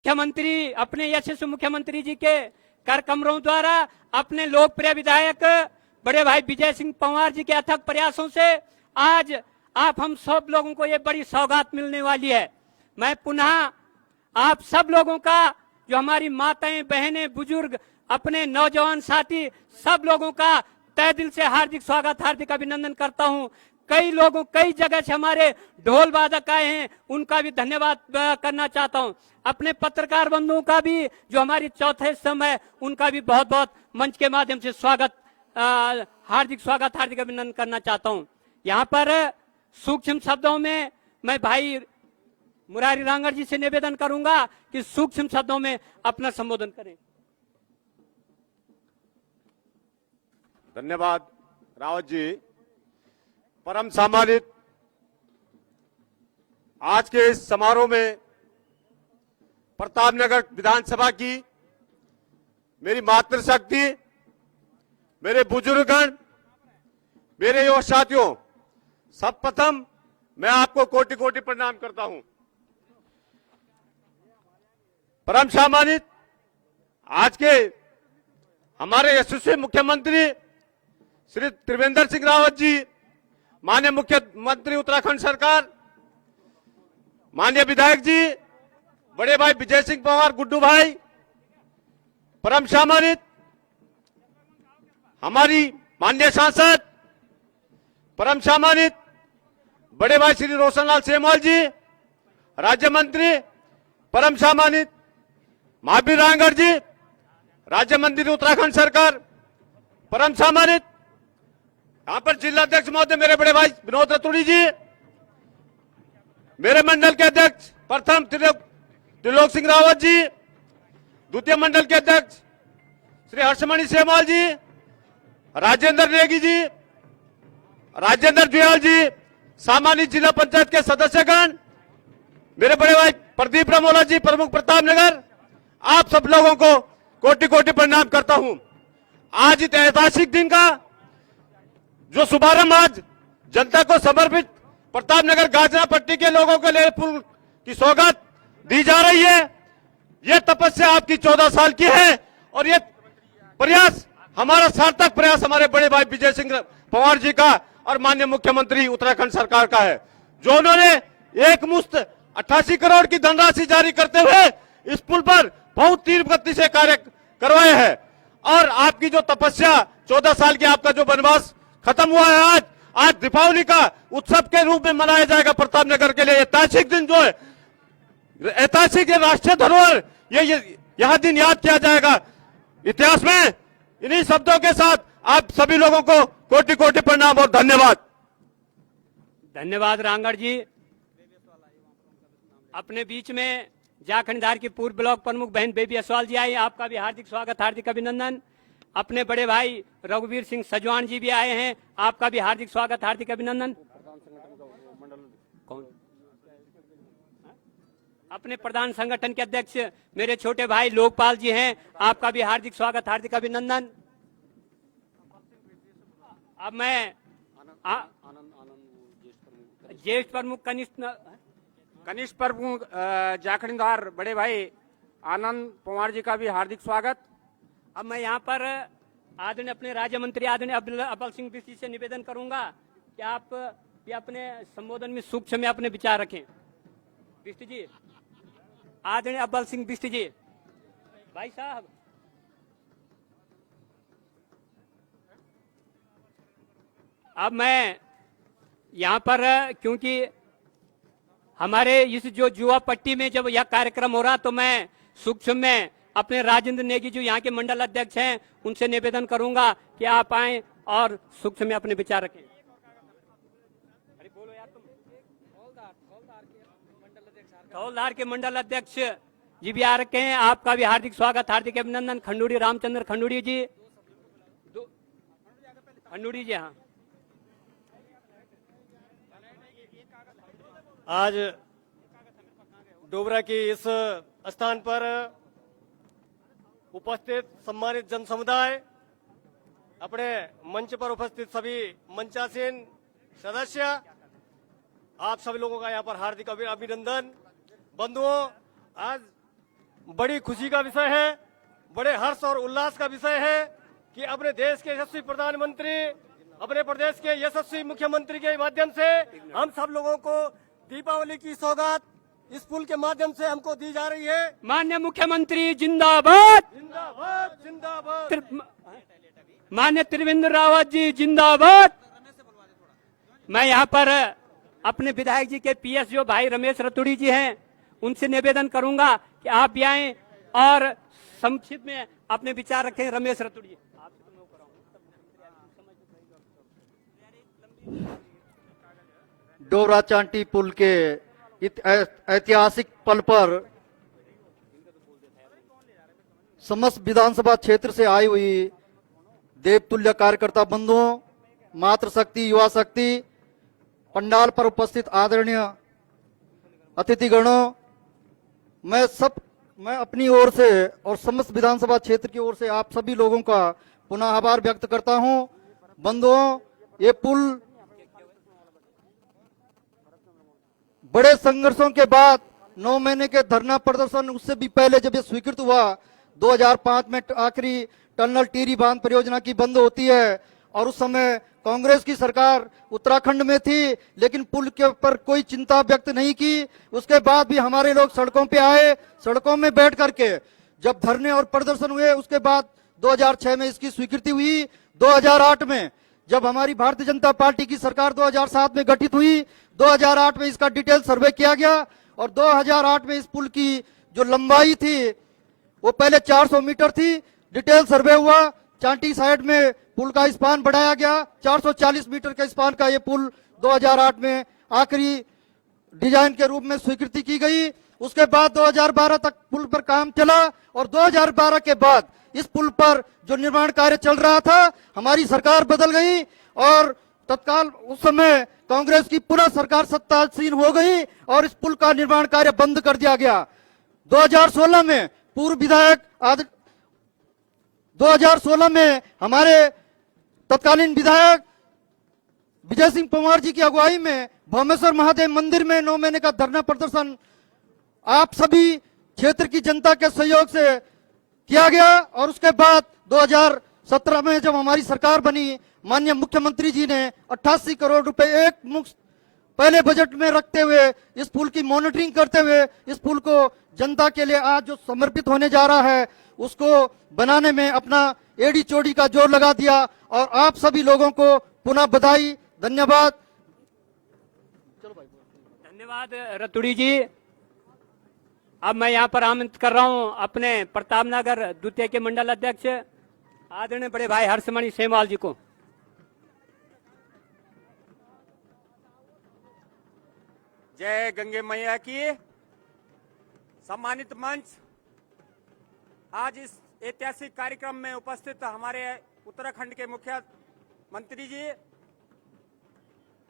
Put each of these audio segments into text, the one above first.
मुख्यमंत्री अपने यशस्वी मुख्यमंत्री जी के कर कमरों द्वारा अपने लोकप्रिय विधायक बड़े भाई विजय सिंह पंवार जी के अथक प्रयासों से आज आप हम सब लोगों को ये बड़ी सौगात मिलने वाली है। मैं पुनः आप सब लोगों का, जो हमारी माताएं बहनें बुजुर्ग अपने नौजवान साथी सब लोगों का तहे दिल से हार्दिक स्वागत हार्दिक अभिनंदन करता हूं। कई लोगों कई जगह से हमारे ढोल वादक आए हैं, उनका भी धन्यवाद करना चाहता हूं। अपने पत्रकार बंधुओं का भी, जो हमारी चौथे समय, उनका भी बहुत बहुत मंच के माध्यम से स्वागत हार्दिक स्वागत हार्दिक अभिनंदन करना चाहता हूं। यहाँ पर सूक्ष्म शब्दों में मैं भाई मुरारी रांगड़ जी से निवेदन करूंगा कि सूक्ष्म शब्दों में अपना संबोधन करें। धन्यवाद रावत जी। परम सम्मानित आज के इस समारोह में प्रतापनगर विधानसभा की मेरी मातृशक्ति, मेरे बुजुर्गगण, मेरे युवा साथियों, सर्वप्रथम मैं आपको कोटि कोटि प्रणाम करता हूं। परम सम्मानित आज के हमारे यशस्वी मुख्यमंत्री श्री त्रिवेंद्र सिंह रावत जी, माननीय मुख्यमंत्री उत्तराखंड सरकार, माननीय विधायक जी बड़े भाई विजय सिंह पंवार गुड्डू भाई, परम सम्मानित हमारी माननीय सांसद परम सम्मानित बड़े भाई श्री रोशनलाल सेमवाल जी, राज्य मंत्री परम सम्मानित महावीर रांगड़ जी, राज्य मंत्री उत्तराखंड सरकार, परम सम्मानित यहां पर जिला अध्यक्ष महोदय मेरे बड़े भाई विनोद रतूड़ी जी, मेरे मंडल के अध्यक्ष प्रथम त्रिलोक सिंह रावत जी, द्वितीय मंडल के अध्यक्ष श्री हर्षमणि सेमवाल जी, राजेंद्र नेगी जी, राजेंद्र जुयाल जी, सामान्य जिला पंचायत के सदस्यगण, मेरे बड़े भाई प्रदीप रमोला जी, प्रमुख प्रतापनगर, आप सब लोगों को कोटि कोटि प्रणाम करता हूं। आज इस ऐतिहासिक दिन का जो शुभारंभ आज जनता को समर्पित प्रतापनगर गाजना पट्टी के लोगों के लिए पुल की सौगात दी जा रही है, यह तपस्या आपकी 14 साल की है और यह प्रयास हमारा सार्थक प्रयास हमारे बड़े भाई विजय सिंह पंवार जी का और माननीय मुख्यमंत्री उत्तराखंड सरकार का है, जो उन्होंने एक मुश्त 88 करोड़ की धनराशि जारी करते हुए इस पुल पर बहुत तीव्र गति से कार्य करवाए हैं। और आपकी जो तपस्या 14 साल की, आपका जो वनवास खत्म हुआ है, आज दीपावली का उत्सव के रूप में मनाया जाएगा प्रतापनगर के लिए। ऐतिहासिक दिन जो है, ऐतिहासिक राष्ट्रीय धरोहर, ये यह दिन याद किया जाएगा इतिहास में। इन्हीं शब्दों के साथ आप सभी लोगों को कोटि कोटि प्रणाम और धन्यवाद। धन्यवाद रांगड़ जी। अपने बीच में झारखंड की पूर्व ब्लॉक प्रमुख बहन बेबी असवाल जी आई, आपका भी हार्दिक स्वागत हार्दिक अभिनंदन। अपने बड़े भाई रघुवीर सिंह सजवान जी भी आए हैं, आपका भी हार्दिक स्वागत हार्दिक अभिनंदन। कौन? अपने प्रधान संगठन के अध्यक्ष मेरे छोटे भाई लोकपाल जी हैं, आपका भी हार्दिक स्वागत हार्दिक अभिनंदन। अब मैं ज्येष्ठ प्रमुख कनिष्ठ प्रमुख झारखंड बड़े भाई आनंद पंवार जी का भी हार्दिक स्वागत। अब मैं यहाँ पर आदरणीय अपने राज्य मंत्री आदरणीय अब्बल सिंह बिष्ट से निवेदन करूंगा कि आप भी अपने संबोधन में सूक्ष्म में अपने विचार रखें। बिष्ट जी, आदरणीय अब्बल सिंह बिष्ट जी, भाई साहब। अब मैं यहाँ पर, क्योंकि हमारे इस जो युवा पट्टी में जब यह कार्यक्रम हो रहा, तो मैं सूक्ष्म में अपने राजेंद्र नेगी जो यहाँ के मंडल अध्यक्ष हैं, उनसे निवेदन करूंगा कि आप आए और सूक्ष्म में अपने विचार रखें। अरे बोलो यार तुम। धौलधार के मंडल अध्यक्ष जी भी आ रखे हैं, आपका भी हार्दिक स्वागत हार्दिक अभिनंदन। खंडूड़ी रामचंद्र खंडूड़ी जी, खंडूड़ी जी, हाँ। आज डोबरा के इस स्थान पर उपस्थित सम्मानित जन समुदाय, अपने मंच पर उपस्थित सभी मंचासीन सदस्य, आप सभी लोगों का यहाँ पर हार्दिक अभिनंदन। बंधुओं, आज बड़ी खुशी का विषय है, बड़े हर्ष और उल्लास का विषय है कि अपने देश के यशस्वी प्रधानमंत्री, अपने प्रदेश के यशस्वी मुख्यमंत्री के माध्यम से हम सब लोगों को दीपावली की सौगात इस पुल के माध्यम से हमको दी जा रही है। माननीय मुख्यमंत्री जिंदाबाद, जिंदाबाद जिंदाबाद। माननीय त्रिवेंद्र रावत जी जिंदाबाद। मैं यहाँ पर अपने विधायक जी के पीएस जो भाई रमेश रतुड़ी जी हैं, उनसे निवेदन करूंगा कि आप भी आएं और संक्षिप्त में अपने विचार रखें। रमेश रतुड़ी जी। डोबरा चांटी पुल के ऐतिहासिक पल पर समस्त विधानसभा क्षेत्र से आई हुई देवतुल्य कार्यकर्ता बंधुओं, मातृशक्ति, युवा शक्ति, पंडाल पर उपस्थित आदरणीय अतिथिगणों, मैं अपनी ओर से और समस्त विधानसभा क्षेत्र की ओर से आप सभी लोगों का पुनः आभार व्यक्त करता हूं। बंधुओं, ये पुल बड़े संघर्षों के बाद 9 महीने के धरना प्रदर्शन, उससे भी पहले जब ये स्वीकृत हुआ 2005 में आखिरी टनल टिहरी बांध परियोजना की बंद होती है और उस समय कांग्रेस की सरकार उत्तराखंड में थी, लेकिन पुल के ऊपर कोई चिंता व्यक्त नहीं की। उसके बाद भी हमारे लोग सड़कों पे आए, सड़कों में बैठ करके जब धरने और प्रदर्शन हुए, उसके बाद 2006 में इसकी स्वीकृति हुई। 2008 में जब हमारी भारतीय जनता पार्टी की सरकार 2007 में गठित हुई, 2008 में इसका डिटेल सर्वे किया गया और 2008 में इस पुल की जो लंबाई थी वो पहले 400 मीटर थी। डिटेल सर्वे हुआ, चांटी साइड में पुल का स्पान बढ़ाया गया, 440 मीटर के स्पान का ये पुल 2008 में आखिरी डिजाइन के रूप में स्वीकृति की गई। उसके बाद 2012 तक पुल पर काम चला और 2012 के बाद इस पुल पर जो निर्माण कार्य चल रहा था, हमारी सरकार बदल गई और तत्काल उस समय कांग्रेस की पुनः सरकार सत्तासीन हो गई और इस पुल का निर्माण कार्य बंद कर दिया गया। 2016 में पूर्व विधायक 2016 में हमारे तत्कालीन विधायक विजय सिंह पंवार जी की अगुवाई में भौमेश्वर महादेव मंदिर में 9 महीने का धरना प्रदर्शन आप सभी क्षेत्र की जनता के सहयोग से किया गया और उसके बाद 2017 में जब हमारी सरकार बनी, माननीय मुख्यमंत्री जी ने 88 करोड़ रुपए एक मुश्त पहले बजट में रखते हुए इस पुल की मॉनिटरिंग करते हुए इस पुल को जनता के लिए आज जो समर्पित होने जा रहा है उसको बनाने में अपना एड़ी चोड़ी का जोर लगा दिया और आप सभी लोगों को पुनः बधाई, धन्यवाद। धन्यवाद रतुड़ी जी। अब मैं यहाँ पर आमंत्रित कर रहा हूँ अपने प्रतापनगर द्वितीय के मंडल अध्यक्ष आदरणीय बड़े भाई हर्षमणि सेमवाल जी को। जय गंगे मैया की। सम्मानित मंच, आज इस ऐतिहासिक कार्यक्रम में उपस्थित हमारे उत्तराखंड के मुख्यमंत्री जी,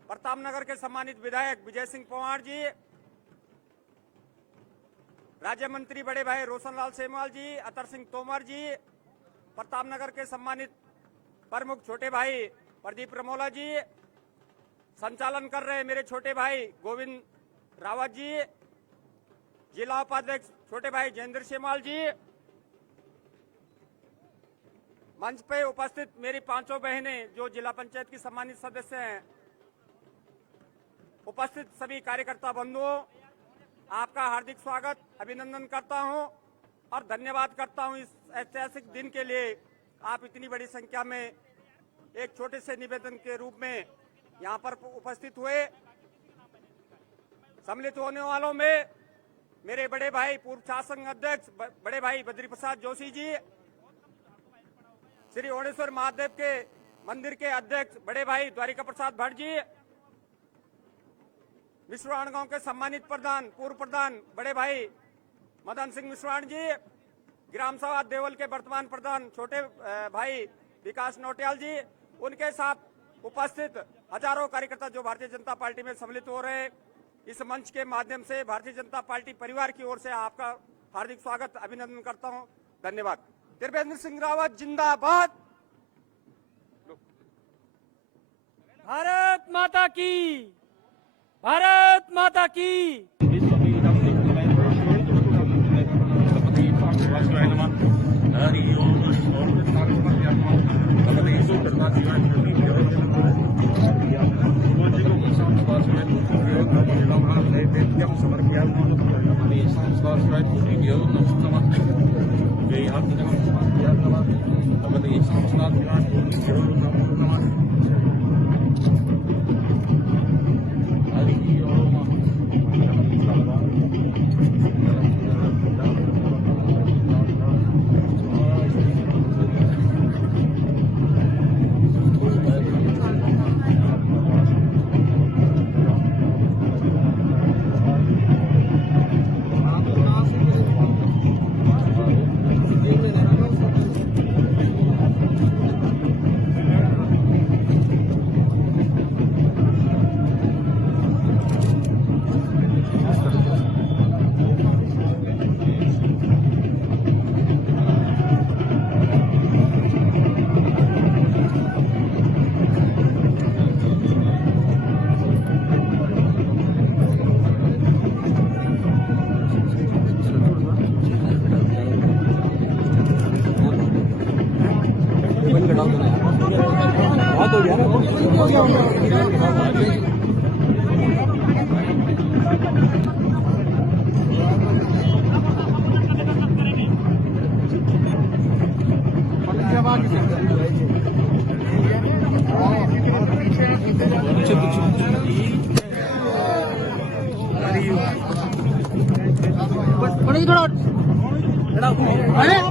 प्रतापनगर के सम्मानित विधायक विजय सिंह पंवार जी, राज्य मंत्री बड़े भाई रोशनलाल सेमवाल जी, अतर सिंह तोमर जी, प्रतापनगर के सम्मानित प्रमुख छोटे भाई प्रदीप रमोला जी, संचालन कर रहे मेरे छोटे भाई गोविंद रावत जी, जिला उपाध्यक्ष छोटे भाई जयेंद्र सेमवाल जी, मंच पे उपस्थित मेरी पांचों बहनें जो जिला पंचायत की सम्मानित सदस्य हैं, उपस्थित सभी कार्यकर्ता बंधुओं, आपका हार्दिक स्वागत, अभिनंदन करता हूं और धन्यवाद करता हूं इस ऐतिहासिक दिन के लिए। आप इतनी बड़ी संख्या में एक छोटे से निवेदन के रूप में यहां पर उपस्थित हुए। सम्मिलित होने वालों में मेरे बड़े भाई पूर्व छात्र संघ अध्यक्ष बड़े भाई बद्री प्रसाद जोशी जी, श्री ओणेश्वर महादेव के मंदिर के अध्यक्ष बड़े भाई द्वारिका प्रसाद भट्ट जी, मिश्राण गांव के सम्मानित प्रधान पूर्व प्रधान बड़े भाई मदन सिंह मिश्राण जी, ग्राम सभा देवल के वर्तमान प्रधान छोटे भाई विकास नौटियाल जी, उनके साथ उपस्थित हजारों कार्यकर्ता जो भारतीय जनता पार्टी में सम्मिलित हो रहे हैं, इस मंच के माध्यम से भारतीय जनता पार्टी परिवार की ओर से आपका हार्दिक स्वागत, अभिनंदन करता हूं। धन्यवाद। त्रिवेंद्र सिंह रावत जिंदाबाद। भारत माता की, भारत माता की।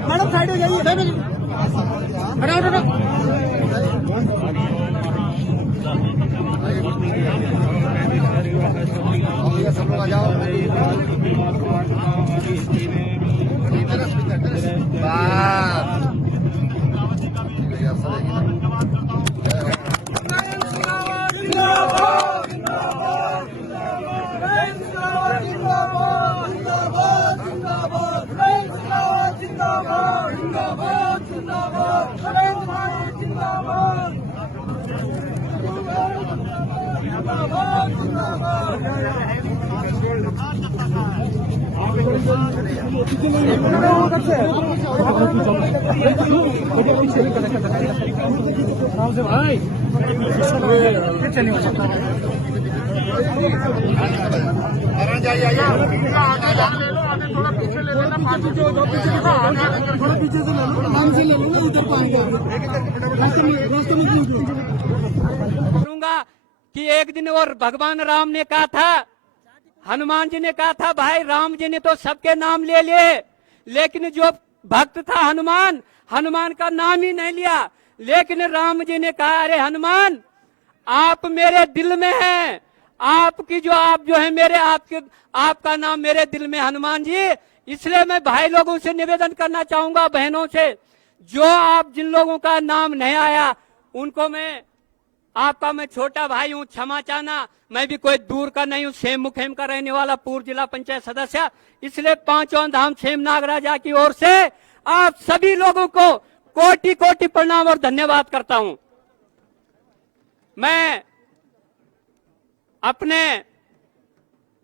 मैडम साइड हो जाइए। हटाओ हटाओ। सब लोग आ जाओ। करूंगा कि एक दिन और भगवान राम ने कहा था, हनुमान जी ने कहा था, भाई राम जी ने तो सबके नाम ले लिए, लेकिन जो भक्त था हनुमान, हनुमान का नाम ही नहीं लिया। लेकिन राम जी ने कहा, अरे हनुमान आप मेरे दिल में हैं, आपकी जो आप जो है मेरे आपके आपका नाम मेरे दिल में हनुमान जी। इसलिए मैं भाई लोगों से निवेदन करना चाहूंगा, बहनों से, जो आप जिन लोगों का नाम नहीं आया उनको आपका मैं छोटा भाई हूं, क्षमा चाहना। मैं भी कोई दूर का नहीं हूं, सेम मुखेम का रहने वाला पूर्व जिला पंचायत सदस्य। इसलिए पांचों धाम सेम नागराजा की ओर से आप सभी लोगों को कोटि कोटि प्रणाम और धन्यवाद करता हूं। मैं अपने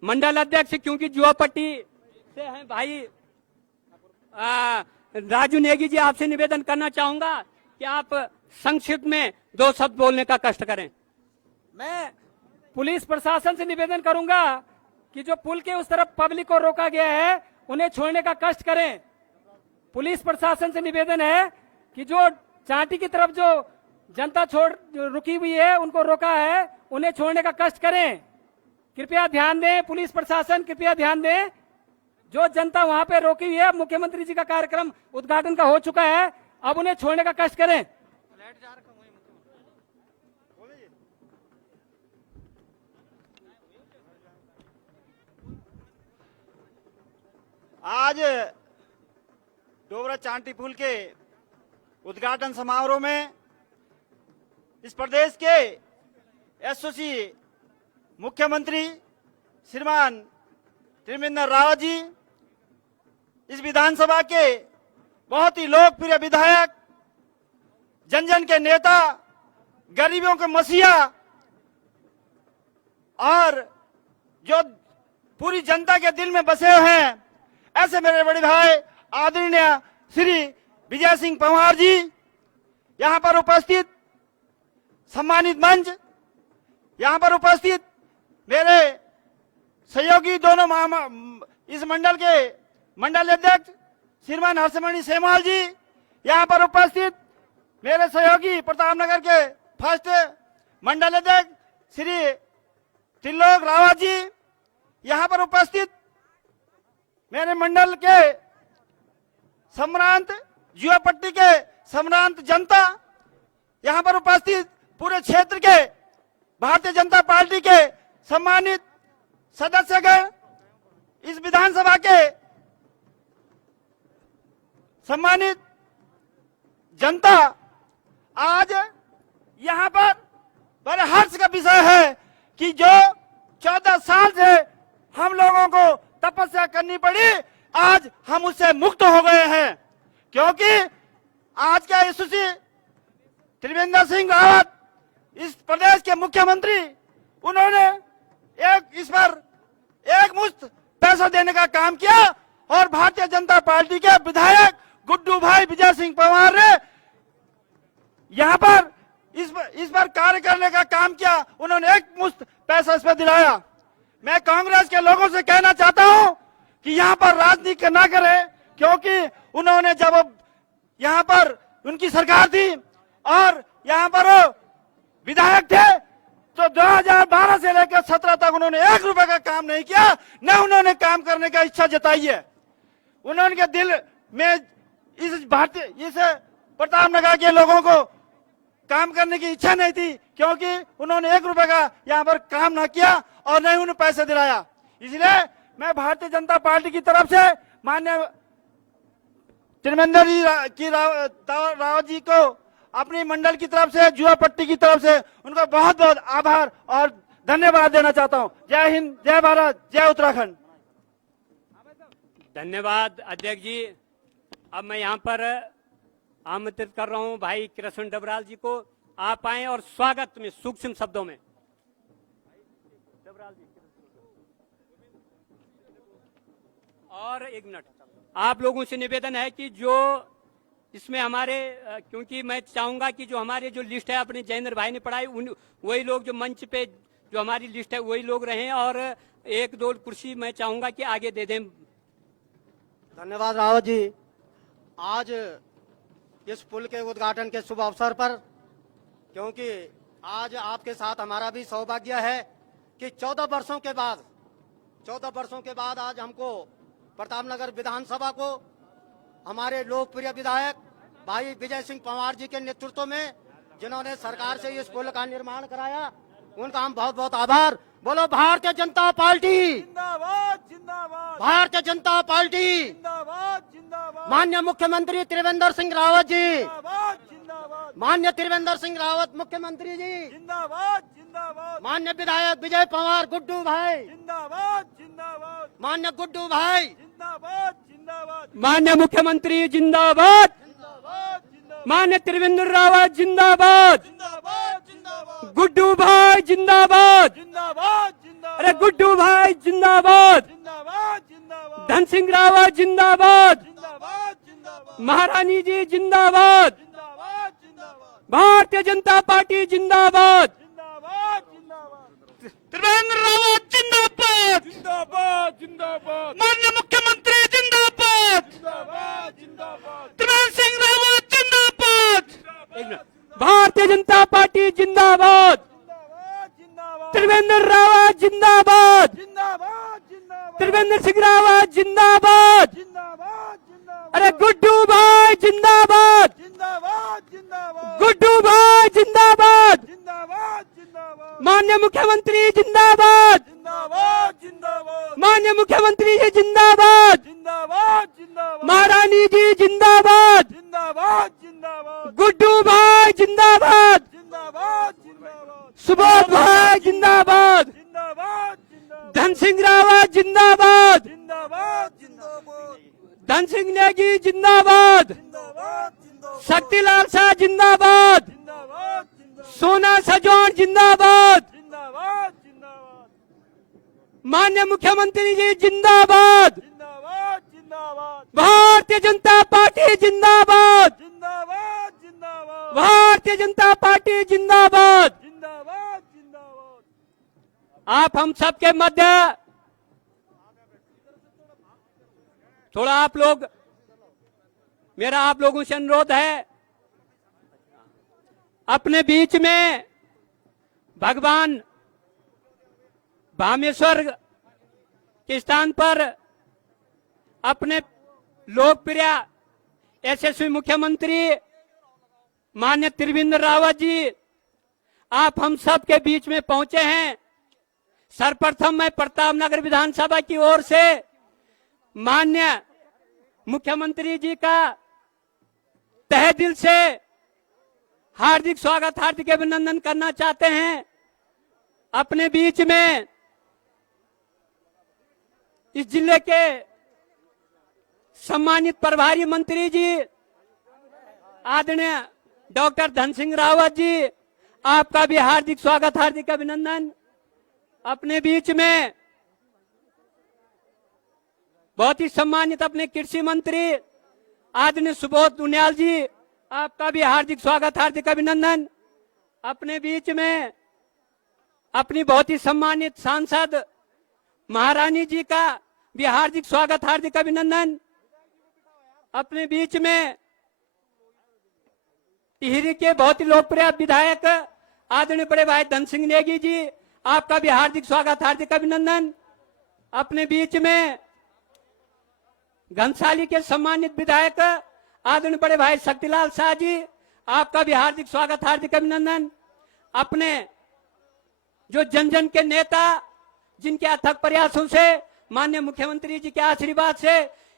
मंडल अध्यक्ष, क्योंकि जुआपट्टी से हैं भाई राजू नेगी जी, आपसे निवेदन करना चाहूंगा कि आप संक्षिप्त में 2 शब्द बोलने का कष्ट करें। मैं पुलिस प्रशासन से निवेदन करूंगा कि जो पुल के उस तरफ पब्लिक को रोका गया है उन्हें छोड़ने का कष्ट करें। पुलिस प्रशासन से निवेदन है कि जो चांटी की तरफ जो जनता रुकी हुई है, उनको रोका है, उन्हें छोड़ने का कष्ट करें। कृपया ध्यान दें, पुलिस प्रशासन कृपया ध्यान दें। जो जनता वहां पे रोकी हुई है, मुख्यमंत्री जी का कार्यक्रम उद्घाटन का हो चुका है, अब उन्हें छोड़ने का कष्ट करें। आज डोबरा चांटी पुल के उद्घाटन समारोह में इस प्रदेश के एसओसी मुख्यमंत्री श्रीमान त्रिवेंद्र रावत जी, इस विधानसभा के बहुत ही लोकप्रिय विधायक, जन जन के नेता, गरीबों के मसीहा और जो पूरी जनता के दिल में बसे हुए हैं, ऐसे मेरे बड़े भाई आदरणीय श्री विजय सिंह पंवार जी, यहां पर उपस्थित सम्मानित मंच, यहां पर उपस्थित मेरे सहयोगी दोनों इस मंडल के मंडल अध्यक्ष श्रीमान हर्षमणि सेमाल जी, यहां पर उपस्थित मेरे सहयोगी प्रतापनगर के फर्स्ट मंडल अध्यक्ष श्री त्रिलोक रावत जी, यहाँ पर उपस्थित मेरे मंडल के सम्रांत जुआपट्टी के सम्रांत जनता, यहाँ पर उपस्थित पूरे क्षेत्र के भारतीय जनता पार्टी के सम्मानित सदस्यगण, इस विधानसभा के सम्मानित जनता, आज यहाँ पर बड़े हर्ष का विषय है कि जो 14 साल से हम लोगों को तपस्या करनी पड़ी, आज हम उससे मुक्त हो गए हैं। क्योंकि आज का यशस्वी त्रिवेंद्र सिंह रावत इस प्रदेश के मुख्यमंत्री, उन्होंने इस पर एक मुश्त पैसा देने का काम किया और भारतीय जनता पार्टी के विधायक गुड्डू भाई विजय सिंह पंवार ने यहाँ पर इस पर कार्य करने का काम किया। उन्होंने एक मुश्त पैसा इस पर दिलाया। मैं कांग्रेस के लोगों से कहना चाहता हूं कि यहाँ पर राजनीति ना करें, क्योंकि उन्होंने जब यहाँ पर उनकी सरकार थी और यहाँ पर वो विधायक थे, तो 2012 से लेकर 17 तक उन्होंने 1 रुपए का काम नहीं किया, न उन्होंने काम करने का इच्छा जताई है। उन्होंने दिल में इस प्रतापनगर के लोगों को काम करने की इच्छा नहीं थी, क्योंकि उन्होंने 1 रुपए का यहाँ पर काम ना किया और न ही उन्हें पैसे दिलाया। इसलिए मैं भारतीय जनता पार्टी की तरफ से माननीय त्रिवेंद्र जी रावत जी को अपनी मंडल की तरफ से, जुआपट्टी की तरफ से उनका बहुत बहुत आभार और धन्यवाद देना चाहता हूं। जय हिंद, जय भारत, जय उत्तराखंड। धन्यवाद अध्यक्ष जी। अब मैं यहाँ पर आमंत्रित कर रहा हूँ भाई कृष्ण डबराल जी को, आप आए और स्वागत में सूक्ष्म शब्दों में। और 1 मिनट, आप लोगों से निवेदन है कि जो इसमें हमारे, क्योंकि मैं चाहूंगा कि जो हमारे जो लिस्ट है अपने जयेंद्र भाई ने पढ़ाई, वही लोग जो मंच पे जो हमारी लिस्ट है वही लोग रहें, और 1-2 कुर्सी मैं चाहूंगा कि आगे दे दें। धन्यवाद रावत जी। आज इस पुल के उद्घाटन के शुभ अवसर पर, क्योंकि आज आपके साथ हमारा भी सौभाग्य है कि 14 वर्षों के बाद आज हमको प्रतापनगर विधानसभा को हमारे लोकप्रिय विधायक भाई विजय सिंह पंवार जी के नेतृत्व में, जिन्होंने सरकार से इस पुल का निर्माण कराया, उनका हम बहुत बहुत आभार। बोलो भारतीय जनता पार्टी जिंदाबाद, जिंदाबाद, भारतीय जनता पार्टी। जिंदाबाद, जिंदाबाद, माननीय मुख्यमंत्री त्रिवेंद्र सिंह रावत जी, जिंदाबाद, जिंदाबाद, माननीय त्रिवेंद्र सिंह रावत मुख्यमंत्री जी, जिंदाबाद, जिंदाबाद, माननीय विधायक विजय पंवार गुड्डू भाई, जिंदाबाद, जिंदाबाद, माननीय गुड्डू भाई, जिंदाबाद, जिंदाबाद, माननीय मुख्यमंत्री जिंदाबाद, जिंदाबाद, जिंदाबाद, माननीय त्रिवेंद्र रावत जिंदाबाद, जिंदाबाद, जिंदाबाद, गुड्डू भाई जिंदाबाद, जिंदाबाद, जिंदाबाद, अरे गुड्डू भाई जिंदाबाद, जिंदाबाद, जिंदाबाद, धन सिंह रावत जिंदाबाद, जिंदाबाद, जिंदाबाद, महारानी जी जिंदाबाद, जिंदाबाद, जिंदाबाद, भारतीय जनता पार्टी जिंदाबाद, जिंदाबाद, जिंदाबाद, त्रिवेंद्र रावत जिंदाबाद, जिंदाबाद, जिंदाबाद, माननीय मुख्यमंत्री जिंदाबाद, जिंदाबाद, जिंदाबाद, त्रिवेंद्र सिंह रावत जिंदाबाद, भारतीय जनता पार्टी जिंदाबाद, जिंदाबाद, जिंदाबाद, त्रिवेंद्र रावत जिंदाबाद, जिंदाबाद, जिंदाबाद, त्रिवेंद्र सिंह रावत जिंदाबाद, जिंदाबाद, जिंदाबाद, अरे गुड्डू भाई जिंदाबाद, जिंदाबाद, जिंदाबाद, गुड्डू भाई जिंदाबाद, जिंदाबाद, जिंदाबाद, माननीय मुख्यमंत्री जिंदाबाद, जिंदाबाद, जिंदाबाद, माननीय मुख्यमंत्री जी जिंदाबाद, जिंदाबाद, जिंदाबाद, महारानी जी जिंदाबाद, जिंदाबाद, जिंदाबाद, गुड्डू भाई जिंदाबाद, जिंदाबाद, जिंदाबाद, सुबोध भाई जिंदाबाद, जिंदाबाद, जिंदाबाद, धन सिंह रावत जिंदाबाद, जिंदाबाद, जिंदाबाद, धन सिंह नेगी जिंदाबाद, जिंदाबाद, जिंदाबाद, शक्तिलाल शाह जिंदाबाद, जिंदाबाद, सोना सजौन जिंदाबाद, जिंदाबाद, जिंदाबाद, माननीय मुख्यमंत्री जी जिंदाबाद, जिंदाबाद, जिंदाबाद, भारतीय जनता पार्टी जिंदाबाद, जिंदाबाद, जिंदाबाद, भारतीय जनता पार्टी जिंदाबाद। जिंदाबाद, जिंदाबाद, आप हम सबके मध्य थोड़ा आप लोग, मेरा आप लोगों से अनुरोध है, अपने बीच में भगवान भामेश्वर के स्थान पर अपने लोकप्रिय यशस्वी मुख्यमंत्री माननीय त्रिवेंद्र रावत जी आप हम सब के बीच में पहुंचे हैं। सर्वप्रथम मैं प्रतापनगर विधानसभा की ओर से माननीय मुख्यमंत्री जी का तहे दिल से हार्दिक स्वागत, हार्दिक अभिनंदन करना चाहते हैं। अपने बीच में इस जिले के सम्मानित प्रभारी मंत्री जी आदरणीय डॉक्टर धन सिंह रावत जी, आपका भी हार्दिक स्वागत, हार्दिक अभिनंदन। अपने बीच में बहुत ही सम्मानित अपने कृषि मंत्री आदरणीय सुबोध उनियाल जी, आपका भी हार्दिक स्वागत, हार्दिक अभिनंदन। अपने बीच में अपनी बहुत ही सम्मानित सांसद महारानी जी का भी हार्दिक स्वागत, हार्दिक अभिनंदन। अपने बीच में टिहरी के बहुत ही लोकप्रिय विधायक आदरणीय बड़े भाई धन सिंह नेगी जी, आपका भी हार्दिक स्वागत, हार्दिक अभिनंदन। अपने बीच में घनसाली के सम्मानित विधायक आदरणीय बड़े भाई शक्तिलाल शाह जी, आपका भी हार्दिक स्वागत, हार्दिक अभिनंदन। अपने जो जन जन के नेता जिनके अथक प्रयासों से माननीय मुख्यमंत्री जी के आशीर्वाद से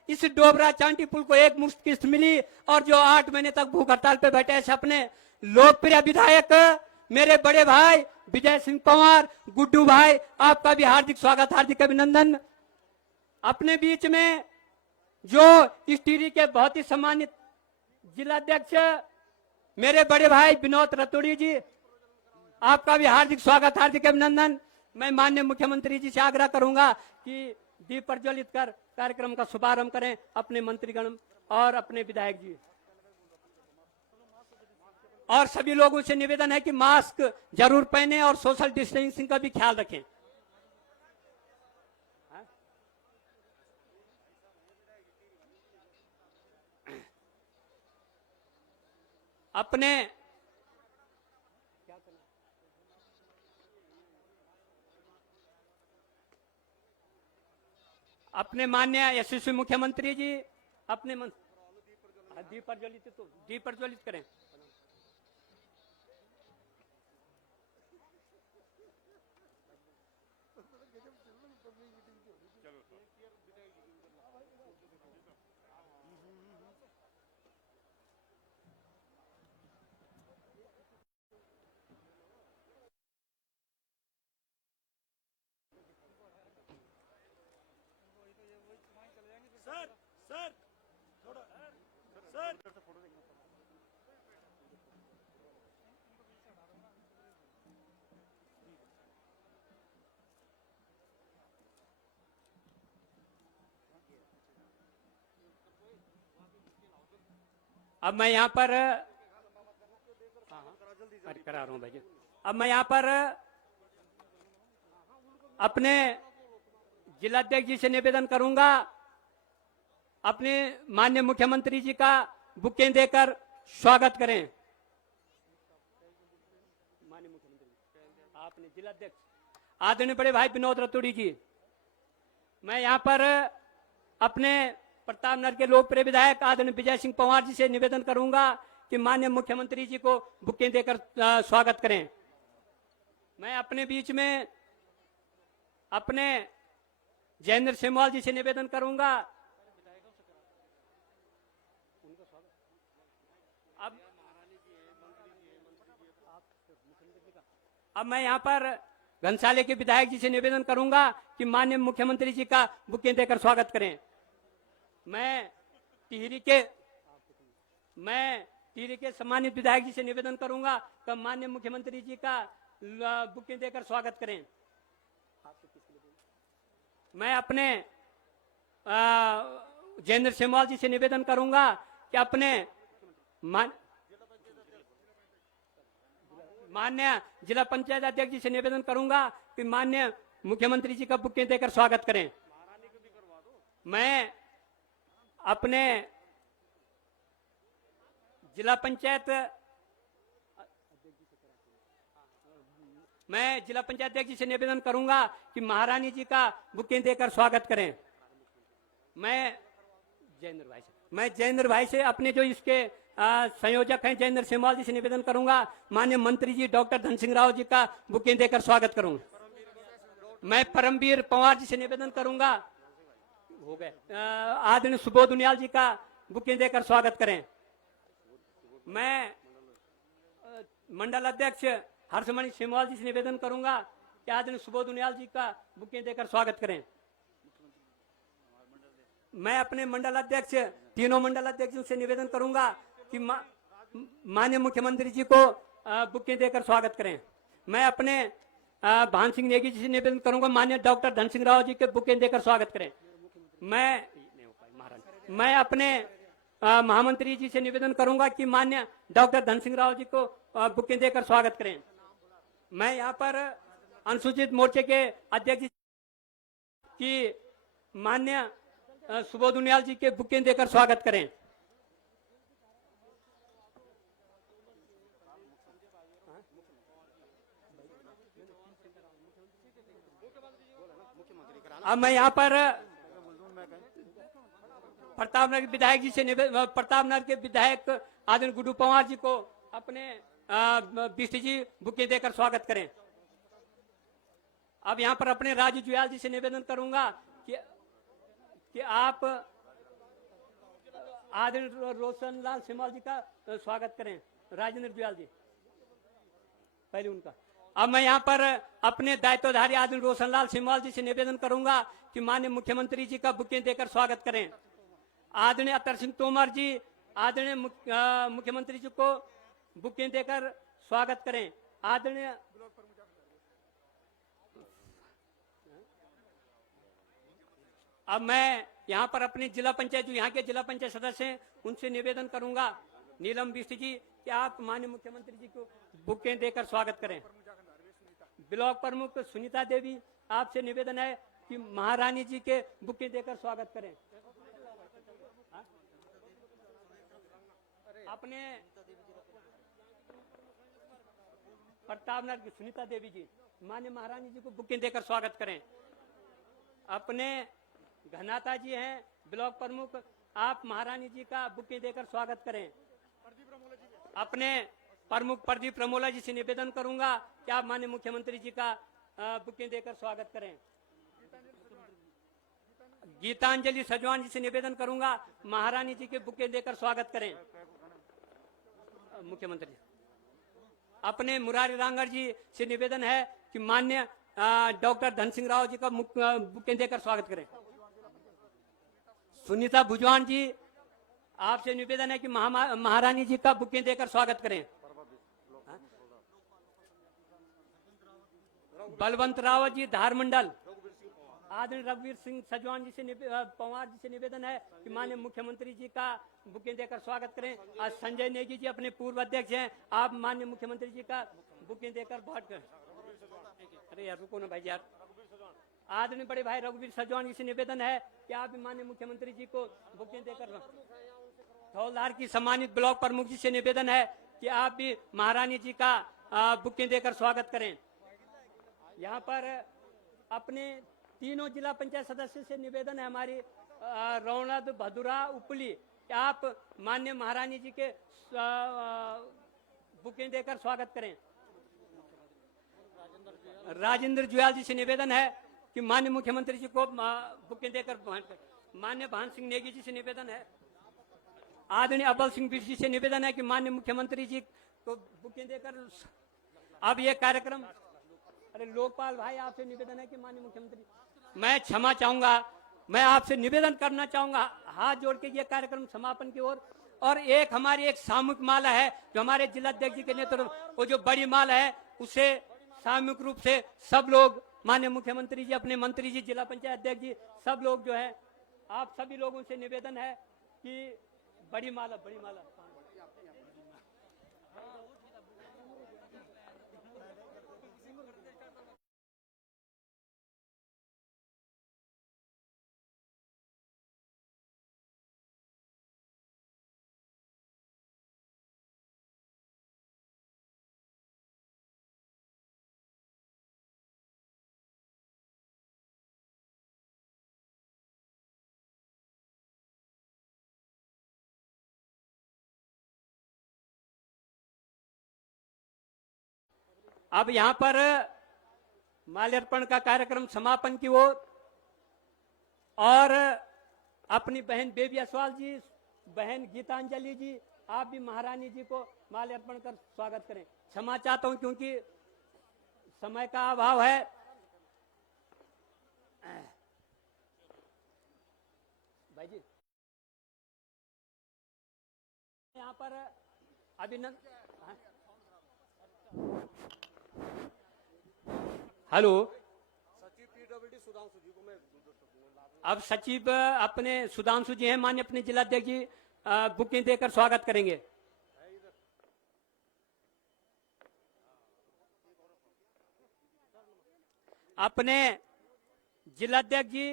इस डोबरा चांटी पुल को एक मुश्त किस्त मिली और जो 8 महीने तक भूख हड़ताल पे बैठे ऐसे अपने लोकप्रिय विधायक मेरे बड़े भाई विजय सिंह पंवार गुड्डू भाई, आपका भी हार्दिक स्वागत, हार्दिक अभिनंदन। अपने बीच में जो इस टिहरी के बहुत ही सम्मानित जिलाध्यक्ष मेरे बड़े भाई विनोद रतोड़ी जी, आपका भी हार्दिक स्वागत, हार्दिक अभिनंदन। मैं माननीय मुख्यमंत्री जी से आग्रह करूंगा कि दीप प्रज्वलित कर कार्यक्रम का शुभारंभ करें अपने मंत्रीगण और अपने विधायक जी। और सभी लोगों से निवेदन है कि मास्क जरूर पहने और सोशल डिस्टेंसिंग का भी ख्याल रखें। अपने माननीय यशस्वी मुख्यमंत्री जी अपने दीप प्रज्वलित करें। अब मैं यहाँ पर करा रहा हूँ भाई। अब मैं यहाँ पर अपने जिलाध्यक्ष जी से निवेदन करूंगा अपने माननीय मुख्यमंत्री जी का बुकें देकर स्वागत करें। माननीय मुख्यमंत्री आपने जिलाध्यक्ष आदरणीय बड़े भाई विनोद रतोड़ी जी, मैं यहाँ पर अपने प्रतापनगर के लोकप्रिय विधायक आदरणीय विजय सिंह पंवार जी से निवेदन करूंगा कि माननीय मुख्यमंत्री जी को बुकें देकर स्वागत करें। मैं अपने बीच में अपने जयेंद्र सेमवाल जी से निवेदन करूंगा अब मैं यहाँ पर घनसाली के विधायक जी से निवेदन करूंगा कि माननीय मुख्यमंत्री जी का बुकें देकर स्वागत करें। मैं टिहरी के सम्मानित विधायक जी से निवेदन करूंगा कि माननीय मुख्यमंत्री जी का बुकें देकर स्वागत करें। मैं अपने जयेंद्र सेमवाल जी से निवेदन करूंगा कि अपने माननीय जिला पंचायत अध्यक्ष जी से निवेदन करूंगा कि माननीय मुख्यमंत्री जी का बुकें देकर स्वागत करें। मैं अपने जिला पंचायत मैं जिला पंचायत अध्यक्ष जी से निवेदन करूंगा कि महारानी जी का बुके देकर स्वागत करें। मैं जयेंद्र भाई से अपने जो इसके संयोजक हैं जयेंद्र सेमवाल जी से निवेदन करूंगा, माननीय मंत्री जी डॉक्टर धन सिंह राव जी का बुके देकर स्वागत करूंगा। मैं परमवीर पंवार जी से निवेदन करूंगा, हो गए, आदरणीय सुबोध उनियाल जी का बुके देकर स्वागत करें। मैं मंडल अध्यक्ष हर्षमणि सेमवाल जी से निवेदन करूंगा कि आदरणीय सुबोध उनियाल जी का बुके देकर स्वागत करें। मैं अपने मंडल अध्यक्ष, तीनों मंडल अध्यक्षों से निवेदन करूंगा कि माननीय मुख्यमंत्री जी को बुके देकर स्वागत करें। मैं अपने भान सिंह नेगी जी से निवेदन करूंगा, माननीय डॉक्टर धन सिंह राव जी के बुके देकर स्वागत करें। मैं अपने महामंत्री जी से निवेदन करूंगा कि माननीय डॉक्टर धन सिंह राव जी को बुके देकर स्वागत करें। मैं यहाँ पर अनुसूचित मोर्चे के अध्यक्ष की माननीय सुबोध उनियाल जी के बुके देकर स्वागत करें। अब मैं यहाँ पर प्रतापनगर विधायक जी से प्रतापनगर के विधायक आदरणीय गुड्डू पंवार जी को अपने बीसीजी बुके देकर स्वागत करें। अब यहाँ पर अपने राजू जुयाल जी से निवेदन करूंगा कि आप आदरणीय रोशनलाल सेमवाल जी का स्वागत करें। राजेंद्र जुयाल जी पहले उनका। अब मैं यहाँ पर अपने दायित्वधारी आदरणीय रोशनलाल सेमवाल जी से निवेदन करूंगा कि माननीय मुख्यमंत्री जी का बुके देकर स्वागत करें। आदरणीय अतर सिंह तोमर जी आदरणीय मुख्यमंत्री जी को बुके देकर स्वागत करें। आदरणीय अब मैं यहाँ पर अपनी जिला पंचायत जो यहाँ के जिला पंचायत सदस्य हैं उनसे निवेदन करूंगा, नीलम बिष्ट जी, कि आप माननीय मुख्यमंत्री जी को बुके देकर स्वागत करें। ब्लॉक प्रमुख सुनीता देवी, आपसे निवेदन है कि महारानी जी के बुके देकर स्वागत करें। अपने प्रतापनगर की सुनीता देवी जी, माननीय महारानी जी को बुके देकर स्वागत करें। अपने घनाता जी हैं ब्लॉक प्रमुख, आप महारानी जी का बुके देकर स्वागत करें। अपने प्रमुख प्रदीप प्रमोला जी से निवेदन करूंगा कि आप माननीय मुख्यमंत्री जी का बुके देकर स्वागत करें। गीतांजलि सजवान जी से निवेदन करूंगा महारानी जी के बुके देकर स्वागत करें। मुख्यमंत्री अपने मुरारी रांगड़ जी से निवेदन है कि माननीय डॉक्टर धन सिंह राव जी का बुके देकर स्वागत करें। सुनीता भुजवान जी, आपसे निवेदन है कि महारानी जी का बुके देकर स्वागत करें। बलवंत रावत जी धार मंडल, आदरणीय रघुवीर सिंह सजवान जी से पंवार जी से निवेदन है कि माननीय मुख्यमंत्री जी का बुके देकर स्वागत करें। आज संजय नेगी जी अपने पूर्व अध्यक्ष हैं, आप माननीय मुख्यमंत्री जी का बुके देकर वोट करें। अरे यार रुको ना भाई यार। आदरणीय बड़े भाई रघुवीर सजवान जी से निवेदन है कि आप माननीय मुख्यमंत्री जी को बुके देकर। धौलधार की सम्मानित ब्लॉक प्रमुख जी से निवेदन है कि आप भी महारानी जी का बुके देकर स्वागत करें। यहाँ पर अपने तीनों जिला पंचायत सदस्य से निवेदन है, हमारी रौनद भदुरा उपली, कि आप माननीय महारानी जी के बुके देकर स्वागत करें। राजेंद्र जुयाल जी से निवेदन है कि माननीय मुख्यमंत्री जी को बुके देकर। माननीय भान सिंह नेगी जी से निवेदन है, आदरणीय अबल सिंह बिष्ट जी से निवेदन है कि माननीय मुख्यमंत्री जी को बुके देकर। अब ये कार्यक्रम, अरे लोकपाल भाई आपसे निवेदन है कि माननीय मुख्यमंत्री, मैं क्षमा चाहूंगा, मैं आपसे निवेदन करना चाहूंगा हाथ जोड़ के ये कार्यक्रम समापन की ओर। और एक हमारी एक सामूहिक माला है जो हमारे जिला अध्यक्ष जी के नेतृत्व, वो जो बड़ी माला है उसे सामूहिक रूप से सब लोग, माननीय मुख्यमंत्री जी, अपने मंत्री जी, जिला पंचायत अध्यक्ष जी, सब लोग जो है, आप सभी लोगों से निवेदन है कि बड़ी माला अब यहाँ पर माल्यार्पण का कार्यक्रम समापन की ओर और अपनी बहन बेबी असवाल जी, बहन गीतांजलि जी, आप भी महारानी जी को माल्यार्पण कर स्वागत करें। क्षमा चाहता हूं क्योंकि समय का अभाव है। भाई जी यहाँ पर अभिनंदन। हेलो, अब सचिव अपने सुधांशु जी हैं, मान्य अपने जिलाध्यक्ष जी बुकिंग देकर स्वागत करेंगे। अपने जिलाध्यक्ष जी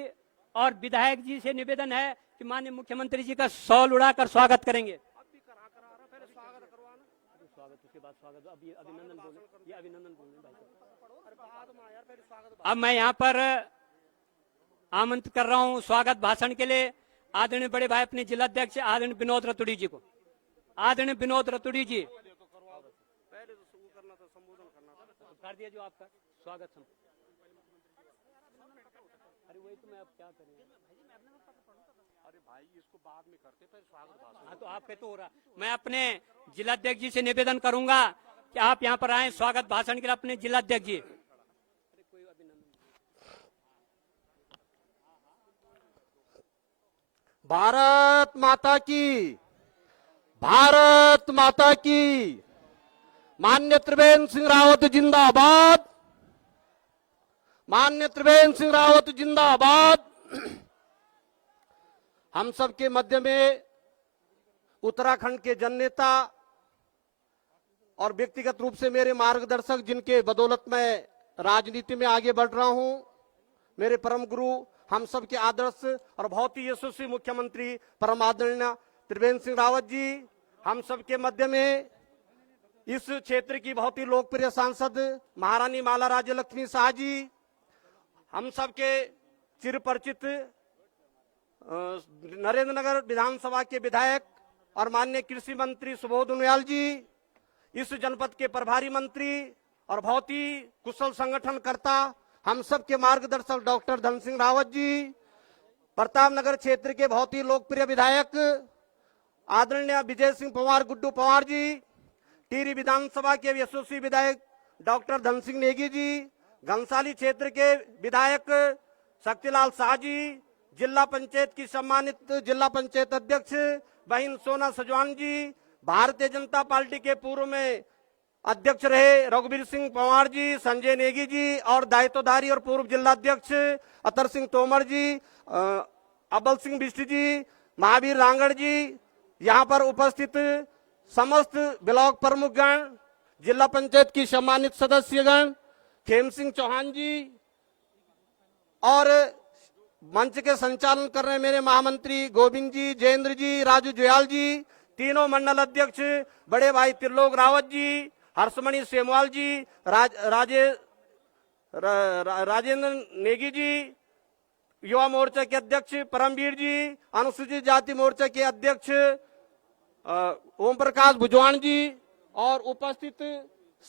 और विधायक जी से निवेदन है कि माननीय मुख्यमंत्री जी का शॉल उड़ाकर स्वागत करेंगे। स्वागत उसके बाद स्वागत, अभी अभिनंदन बोले, ये अभिनंदन बोले भाई। अब मैं यहाँ पर आमंत्रित कर रहा हूँ स्वागत भाषण के लिए आदरणीय बड़े भाई अपने जिलाध्यक्ष आदरणीय विनोद रतुड़ी जी को। आदरणीय विनोद रतुड़ी जी कर दिया जो आपका स्वागत। अरे वही तो मैं अब क्या करें, अरे भाई इसको बाद में करते फिर स्वागत। हाँ तो आपके तो हो रहा। मैं अपने जिलाध्यक्ष जी से निवेदन करूंगा कि आप यहाँ पर आए स्वागत भाषण के लिए अपने जिलाध्यक्ष जी। भारत माता की, भारत माता की। माननीय त्रिवेंद्र सिंह रावत जिंदाबाद, माननीय त्रिवेंद्र सिंह रावत जिंदाबाद। हम सबके मध्य में उत्तराखंड के जननेता और व्यक्तिगत रूप से मेरे मार्गदर्शक, जिनके बदौलत मैं राजनीति में आगे बढ़ रहा हूं, मेरे परम गुरु, हम सब के आदर्श और बहुत ही यशस्वी मुख्यमंत्री परम आदरणीय त्रिवेंद्र सिंह रावत जी, हम सब के मध्य में इस क्षेत्र की बहुत ही लोकप्रिय सांसद महारानी माला राज्य लक्ष्मी शाह जी, हम सब के चिरपरिचित नरेंद्रनगर विधानसभा के विधायक और माननीय कृषि मंत्री सुबोध उनियाल जी, इस जनपद के प्रभारी मंत्री और बहुत ही कुशल संगठनकर्ता हम सब के मार्गदर्शक डॉक्टर धन सिंह रावत जी, प्रतापनगर क्षेत्र के बहुत ही लोकप्रिय विधायक आदरणीय विजय सिंह पंवार गुड्डू पंवार जी, टिहरी विधानसभा के यशस्वी विधायक डॉक्टर धन सिंह नेगी जी, घनसाली क्षेत्र के विधायक शक्तिलाल शाह जी, जिला पंचायत की सम्मानित जिला पंचायत अध्यक्ष बहन सोना सजवान जी, भारतीय जनता पार्टी के पूर्व में अध्यक्ष रहे रघुवीर सिंह पंवार जी, संजय नेगी जी और दायित्वधारी और पूर्व जिलाध्यक्ष अतर सिंह तोमर जी, अबल सिंह बिष्ट जी, महावीर रांगड़ जी, यहाँ पर उपस्थित समस्त ब्लॉक प्रमुखगण, जिला पंचायत की सम्मानित सदस्यगण, खेम सिंह चौहान जी और मंच के संचालन कर रहे मेरे महामंत्री गोविंद जी, जयेंद्र जी, राजू जुयाल जी, तीनों मंडल अध्यक्ष बड़े भाई त्रिलोक रावत जी, हर्षमणि सेमवाल जी, राजेंद्र नेगी जी, युवा मोर्चा के अध्यक्ष परमवीर जी, अनुसूचित जाति मोर्चा के अध्यक्ष ओम प्रकाश भुजवान जी और उपस्थित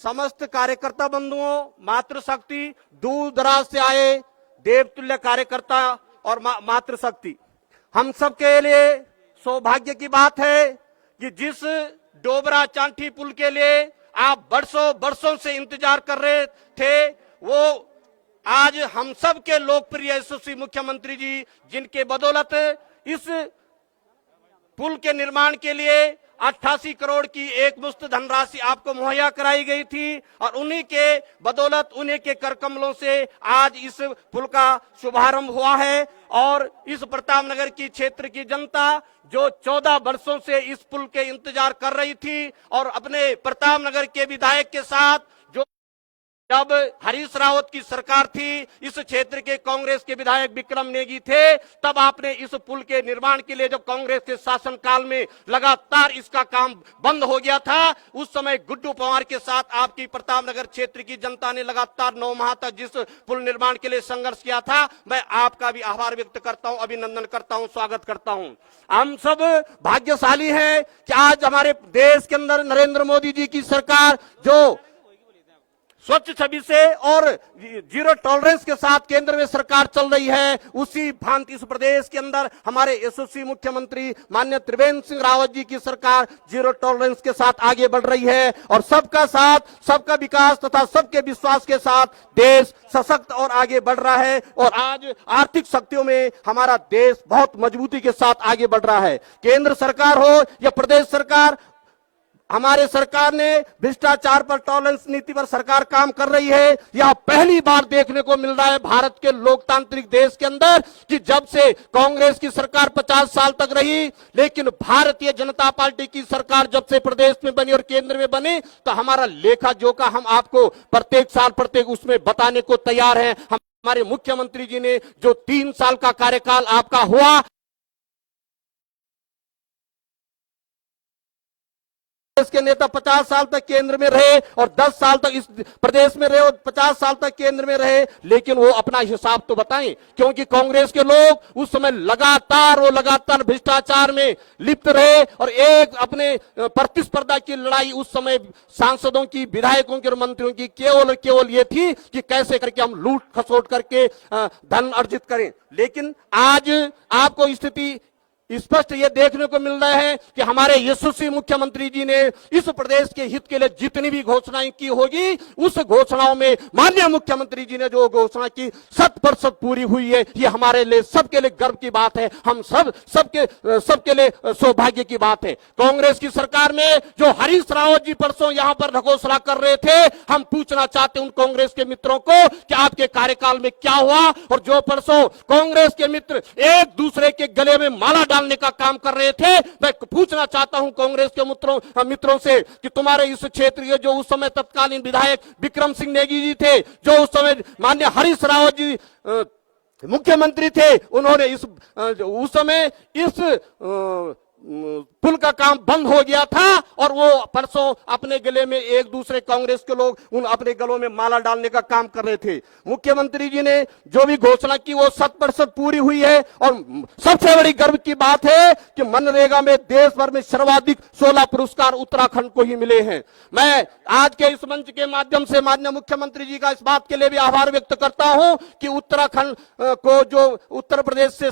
समस्त कार्यकर्ता बंधुओं, मातृशक्ति, दूर दराज से आए देवतुल्य कार्यकर्ता और मातृशक्ति, हम सब के लिए सौभाग्य की बात है कि जिस डोबरा चांठी पुल के लिए आप बरसों से इंतजार कर रहे थे, वो आज हम सब के लोकप्रिय यशस्वी मुख्यमंत्री जी, जिनके बदौलत इस पुल के निर्माण के लिए 88 करोड़ की एक मुश्त धनराशि आपको मुहैया कराई गई थी और उन्हीं के बदौलत, उन्हीं के कर कमलों से आज इस पुल का शुभारंभ हुआ है। और इस प्रतापनगर की क्षेत्र की जनता जो 14 वर्षों से इस पुल के इंतजार कर रही थी और अपने प्रतापनगर के विधायक के साथ, जो जब हरीश रावत की सरकार थी, इस क्षेत्र के कांग्रेस के विधायक विक्रम नेगी थे, तब आपने इस पुल के निर्माण के लिए, जब कांग्रेस के शासनकाल में लगातार इसका काम बंद हो गया था, उस समय गुड्डू पंवार के साथ आपकी प्रतापनगर क्षेत्र की जनता ने लगातार 9 माह तक जिस पुल निर्माण के लिए संघर्ष किया था, मैं आपका भी आभार व्यक्त करता हूं, अभिनंदन करता हूं, स्वागत करता हूं। हम सब भाग्यशाली हैं कि आज हमारे देश के अंदर नरेंद्र मोदी जी की सरकार जो स्वच्छ छवि से और जीरो टॉलरेंस के साथ केंद्र में सरकार चल रही है, उसी भांति इस प्रदेश के अंदर हमारे यशस्वी मुख्यमंत्री माननीय त्रिवेंद्र सिंह रावत जी की सरकार जीरो टॉलरेंस के साथ आगे बढ़ रही है और सबका साथ, सबका विकास तथा सबके विश्वास के साथ देश सशक्त और आगे बढ़ रहा है। और आज आर्थिक शक्तियों में हमारा देश बहुत मजबूती के साथ आगे बढ़ रहा है। केंद्र सरकार हो या प्रदेश सरकार, हमारे सरकार ने भ्रष्टाचार पर टॉलरेंस नीति पर सरकार काम कर रही है। यह पहली बार देखने को मिल रहा है भारत के लोकतांत्रिक देश के अंदर कि जब से कांग्रेस की सरकार 50 साल तक रही, लेकिन भारतीय जनता पार्टी की सरकार जब से प्रदेश में बनी और केंद्र में बनी, तो हमारा लेखा जोखा हम आपको प्रत्येक साल प्रत्येक उसमें बताने को तैयार हैं। हमारे मुख्यमंत्री जी ने जो 3 साल का कार्यकाल आपका हुआ, देश के नेता 50 साल तक केंद्र में रहे और 10 साल तक इस प्रदेश में रहे और 50 साल तक केंद्र में रहे, लेकिन वो अपना हिसाब तो बताएं, क्योंकि कांग्रेस के लोग उस समय लगातार भ्रष्टाचार में लिप्त रहे और एक अपने प्रतिस्पर्धा की लड़ाई उस समय सांसदों की, विधायकों की और मंत्रियों की केवल ये थी कि कैसे करके हम लूट खसोट करके धन अर्जित करें। लेकिन आज आपको स्थिति स्पष्ट ये देखने को मिल रहा है कि हमारे यशस्वी मुख्यमंत्री जी ने इस प्रदेश के हित के लिए जितनी भी घोषणाएं की होगी, उस घोषणाओं में माननीय मुख्यमंत्री जी ने जो घोषणा की 100% पूरी हुई है। ये हमारे लिए, सबके लिए गर्व की बात है। हम सबके लिए सौभाग्य की बात है। कांग्रेस की सरकार में जो हरीश रावत जी परसों यहां पर ढकोसला कर रहे थे, हम पूछना चाहते हैं उन कांग्रेस के मित्रों को कि आपके कार्यकाल में क्या हुआ। और जो परसों कांग्रेस के मित्र एक दूसरे के गले में माला डालने का काम कर रहे थे, मैं पूछना चाहता हूं कांग्रेस के मित्रों से कि तुम्हारे इस क्षेत्र के जो उस समय तत्कालीन विधायक विक्रम सिंह नेगी जी थे, जो उस समय माननीय हरीश रावत जी मुख्यमंत्री थे, उन्होंने उस समय इस पुल का काम बंद हो गया था और वो परसों अपने गले में एक दूसरे कांग्रेस के लोग उन अपने गलों में माला डालने का काम कर रहे थे। मुख्यमंत्री जी ने जो भी घोषणा की वो 100% पूरी हुई है। और सबसे बड़ी गर्व की बात है कि मनरेगा में देश भर में सर्वाधिक 16 पुरस्कार उत्तराखंड को ही मिले हैं। मैं आज के इस मंच के माध्यम से माननीय मुख्यमंत्री जी का इस बात के लिए भी आभार व्यक्त करता हूं कि उत्तराखंड को जो उत्तर प्रदेश से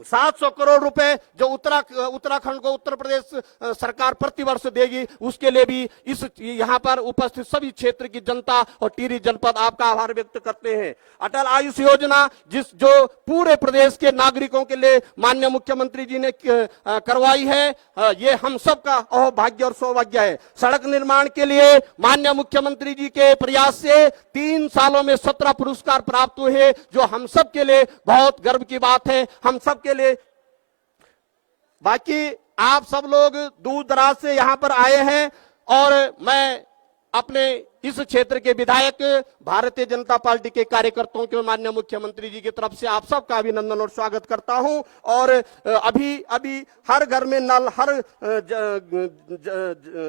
700 करोड़ रुपए जो उत्तराखंड को उत्तर प्रदेश सरकार प्रतिवर्ष देगी, उसके लिए भी इस यहां पर उपस्थित सभी क्षेत्र की जनता और टिहरी जनपद आपका आभार व्यक्त करते हैं। अटल आयुष योजना जो पूरे प्रदेश के नागरिकों के लिए माननीय मुख्यमंत्री जी ने करवाई है, ये हम सबका अहोभाग्य और सौभाग्य है। सड़क निर्माण के लिए माननीय मुख्यमंत्री जी के प्रयास से 3 सालों में 17 पुरस्कार प्राप्त हुए, जो हम सब के लिए बहुत गर्व की बात है। हम सब के लिए, बाकी आप सब लोग दूर दराज से यहां पर आए हैं और मैं अपने इस क्षेत्र के विधायक, भारतीय जनता पार्टी के कार्यकर्ताओं के माननीय मुख्यमंत्री जी की तरफ से आप सबका अभिनंदन और स्वागत करता हूं। और अभी हर घर में नल,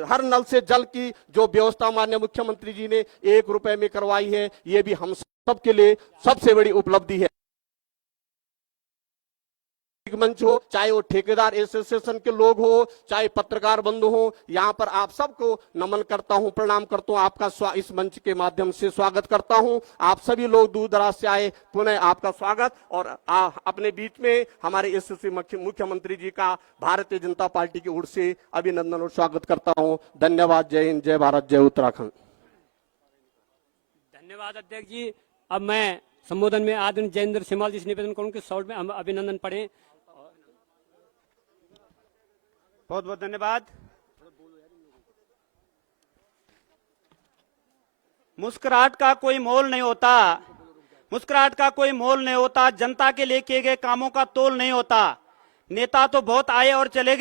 हर नल से जल की जो व्यवस्था माननीय मुख्यमंत्री जी ने 1 रुपए में करवाई है, ये भी हम सबके लिए सबसे बड़ी उपलब्धि है। मंच हो, चाहे वो ठेकेदार एसोसिएशन के लोग हो, चाहे पत्रकार बंधु हो, यहाँ पर आप सबको नमन करता हूँ, प्रणाम करता हूँ, आपका इस मंच के माध्यम से स्वागत करता हूँ। आप सभी लोग दूर दराज से आए, पुनः आपका स्वागत। और अपने बीच में हमारे यशस्वी मुख्यमंत्री जी का भारतीय जनता पार्टी की ओर से अभिनंदन और स्वागत करता हूँ। धन्यवाद। जय हिंद, जय भारत, जय उत्तराखंड। धन्यवाद अध्यक्ष जी। अब मैं संबोधन में आदरणीय जयेंद्र सिमाल जी से निवेदन करूं कि शॉर्ट में अभिनंदन पढ़ें। बहुत बहुत धन्यवाद। मुस्कुराहट का कोई मोल नहीं होता, मुस्कुराहट का कोई मोल नहीं होता, जनता के लिए किए गए कामों का तोल नहीं होता। नेता तो बहुत आए और चले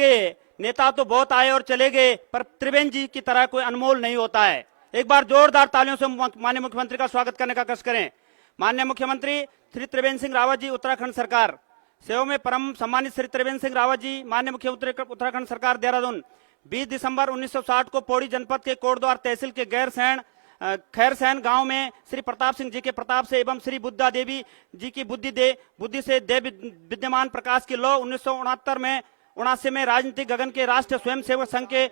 गए, पर त्रिवेंद्र जी की तरह कोई अनमोल नहीं होता है। एक बार जोरदार तालियों से माननीय मुख्यमंत्री का स्वागत करने का कष्ट करें। माननीय मुख्यमंत्री श्री त्रिवेंद्र सिंह रावत जी, उत्तराखंड सरकार सेवा में परम सम्मानित श्री त्रिवेंद्र सिंह रावत जी, माननीय मुख्यमंत्री उत्तराखंड सरकार, देहरादून। 20 दिसंबर 1960 को पौड़ी जनपद के कोटद्वार तहसील के खैरसैन गांव में श्री प्रताप सिंह जी के प्रताप से एवं श्री बुद्धा देवी जी की बुद्धि से देव विद्यमान प्रकाश की लौ 1969 में राजनीतिक गगन के राष्ट्रीय स्वयंसेवक संघ के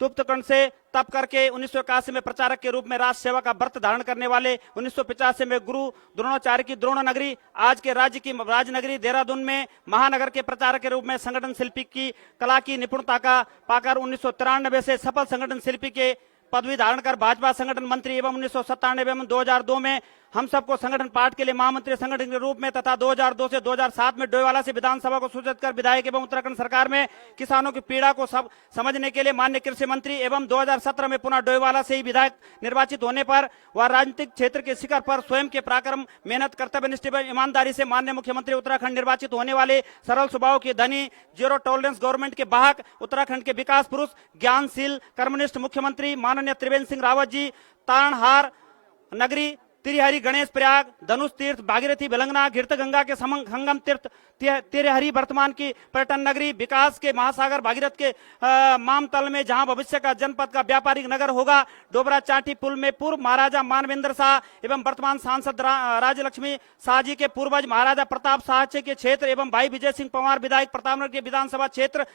तुप्तकंड से तप करके 1981 में प्रचारक के रूप में राज सेवा का व्रत धारण करने वाले 1985 में गुरु द्रोणाचार्य की द्रोण नगरी, आज के राज्य की राजनगरी देहरादून में महानगर के प्रचारक के रूप में संगठन शिल्पी की कला की निपुणता का पाकर 1993 से सफल संगठन शिल्पी के पदवी धारण कर भाजपा संगठन मंत्री एवं 1997 एवं 2002 में हम सबको संगठन पार्ट के लिए महामंत्री संगठन के रूप में तथा 2002 से 2007 में डोईवाला से विधानसभा को सूचित कर विधायक एवं उत्तराखंड सरकार में किसानों की पीड़ा को सब समझने के लिए माननीय कृषि मंत्री एवं 2017 में पुनः डोईवाला से ही विधायक निर्वाचित होने पर वह राजनीतिक क्षेत्र के शिखर पर स्वयं के पराक्रम, मेहनत, कर्तव्यनिष्ठ एवं ईमानदारी से माननीय मुख्यमंत्री उत्तराखंड निर्वाचित होने वाले सरल स्वभाव के धनी, जीरो टॉलरेंस गवर्नमेंट के वाहक, उत्तराखंड के विकास पुरुष, ज्ञानशील, कर्मनिष्ठ मुख्यमंत्री माननीय त्रिवेंद्र सिंह रावत जी तारणहार नगरी, तिरहरी, गणेश प्रयाग, धनुष तीर्थ, भागीरथी, बेलंगना, घृत गंगा के संगम तीर्थ तिरहरी वर्तमान की पर्यटन नगरी, विकास के महासागर भागीरथ के मामतल में जहां भविष्य का जनपद का व्यापारिक नगर होगा। डोबरा चाटी पुल में पूर्व महाराजा मानवेंद्र शाह एवं वर्तमान सांसद राजलक्ष्मी शाह जी के पूर्वज महाराजा प्रताप शाह के क्षेत्र एवं भाई विजय सिंह पंवार विधायक प्रतापनगर के विधानसभा क्षेत्र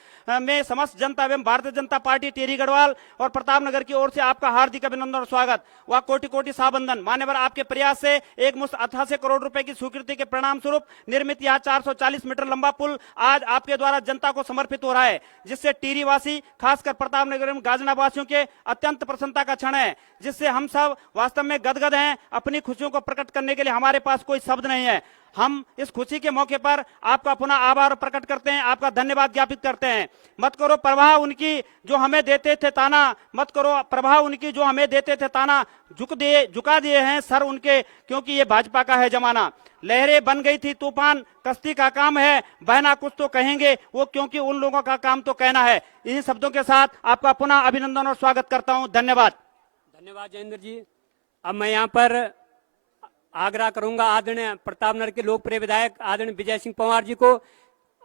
में समस्त जनता एवं भारतीय जनता पार्टी टेरी गढ़वाल और प्रतापनगर की ओर से आपका हार्दिक अभिनंदन और स्वागत व कोटि कोटि साबंदन। मान्यवर, आपके प्रयास से एक मुश्त 88 करोड़ रुपए की स्वीकृति के परिणाम स्वरूप निर्मित यह 440 मीटर लंबा पुल आज आपके द्वारा जनता को समर्पित हो रहा है, जिससे टीरी वासी खासकर प्रतापनगर एवं गाजना वासियों के अत्यंत प्रसन्नता का क्षण है, जिससे हम सब वास्तव में गदगद हैं। अपनी खुशियों को प्रकट करने के लिए हमारे पास कोई शब्द नहीं है। हम इस खुशी के मौके पर आपका पुनः आभार प्रकट करते हैं, आपका धन्यवाद ज्ञापित करते हैं। मत करो प्रवाह उनकी जो हमें देते थे ताना, मत करो प्रवाह उनकी जो हमें देते थे ताना, झुका दिए हैं सर उनके, क्योंकि ये भाजपा का है जमाना। लहरें बन गई थी तूफान, कश्ती का काम है बहना, कुछ तो कहेंगे वो, क्योंकि उन लोगों का काम तो कहना है। इन्हीं शब्दों के साथ आपका पुनः अभिनंदन और स्वागत करता हूं। धन्यवाद। धन्यवाद जयेंद्र जी। अब मैं यहाँ पर आग्रह करूंगा आदरणीय प्रतापनगर के लोकप्रिय विधायक आदरणीय विजय सिंह पंवार जी को,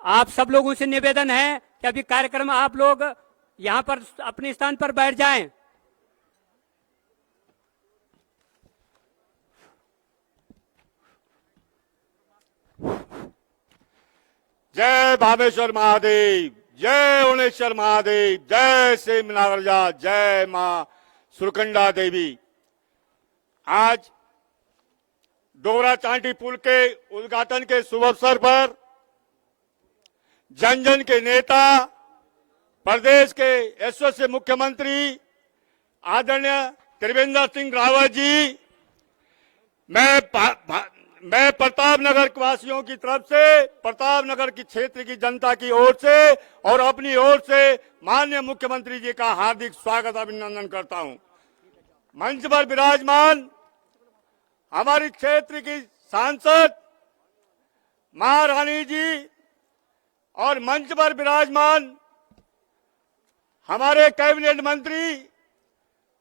आप सब लोगों से निवेदन है कि अभी कार्यक्रम आप लोग यहाँ पर अपने स्थान पर बैठ जाएं। जय भावेश्वर महादेव, जय उनेश्वर महादेव, जय श्री नागरजा, जय मां सुरकंडा देवी। आज डोबरा चांटी पुल के उद्घाटन के शुभ अवसर पर जन जन के नेता, प्रदेश के यशस्वी मुख्यमंत्री आदरणीय त्रिवेंद्र सिंह रावत जी, मैं प्रतापनगर वासियों की तरफ से, प्रतापनगर की क्षेत्र की जनता की ओर से और अपनी ओर से माननीय मुख्यमंत्री जी का हार्दिक स्वागत अभिनंदन करता हूं। मंच पर विराजमान हमारी क्षेत्र की सांसद महारानी जी और मंच पर विराजमान हमारे कैबिनेट मंत्री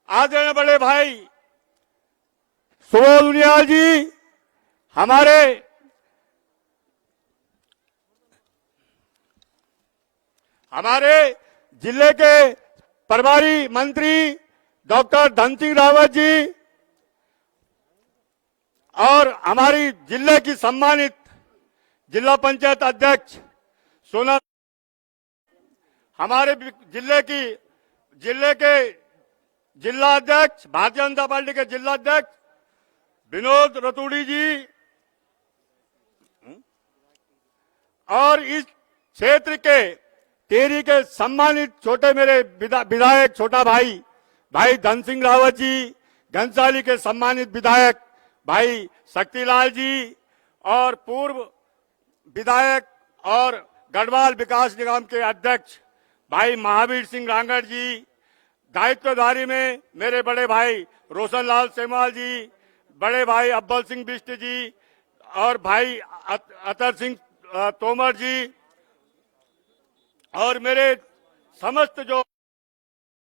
आदरणीय बड़े भाई सुबोध उनियाल जी, हमारे जिले के प्रभारी मंत्री डॉक्टर धन सिंह रावत जी और हमारी जिले की सम्मानित जिला पंचायत अध्यक्ष सोना, हमारे जिले के जिला अध्यक्ष भारतीय जनता पार्टी के जिला अध्यक्ष विनोद रतूड़ी जी और इस क्षेत्र के टेरी के सम्मानित छोटे मेरे विधायक छोटा भाई धन सिंह रावत जी, घनसाली के सम्मानित विधायक भाई शक्तिलाल जी और पूर्व विधायक और गढ़वाल विकास निगम के अध्यक्ष भाई महावीर सिंह रांगड़ जी, दायित्वधारी में मेरे बड़े भाई रोशन लाल सेमवाल जी, बड़े भाई अब्बल सिंह बिष्ट जी और भाई अतर सिंह तोमर जी और मेरे समस्त जो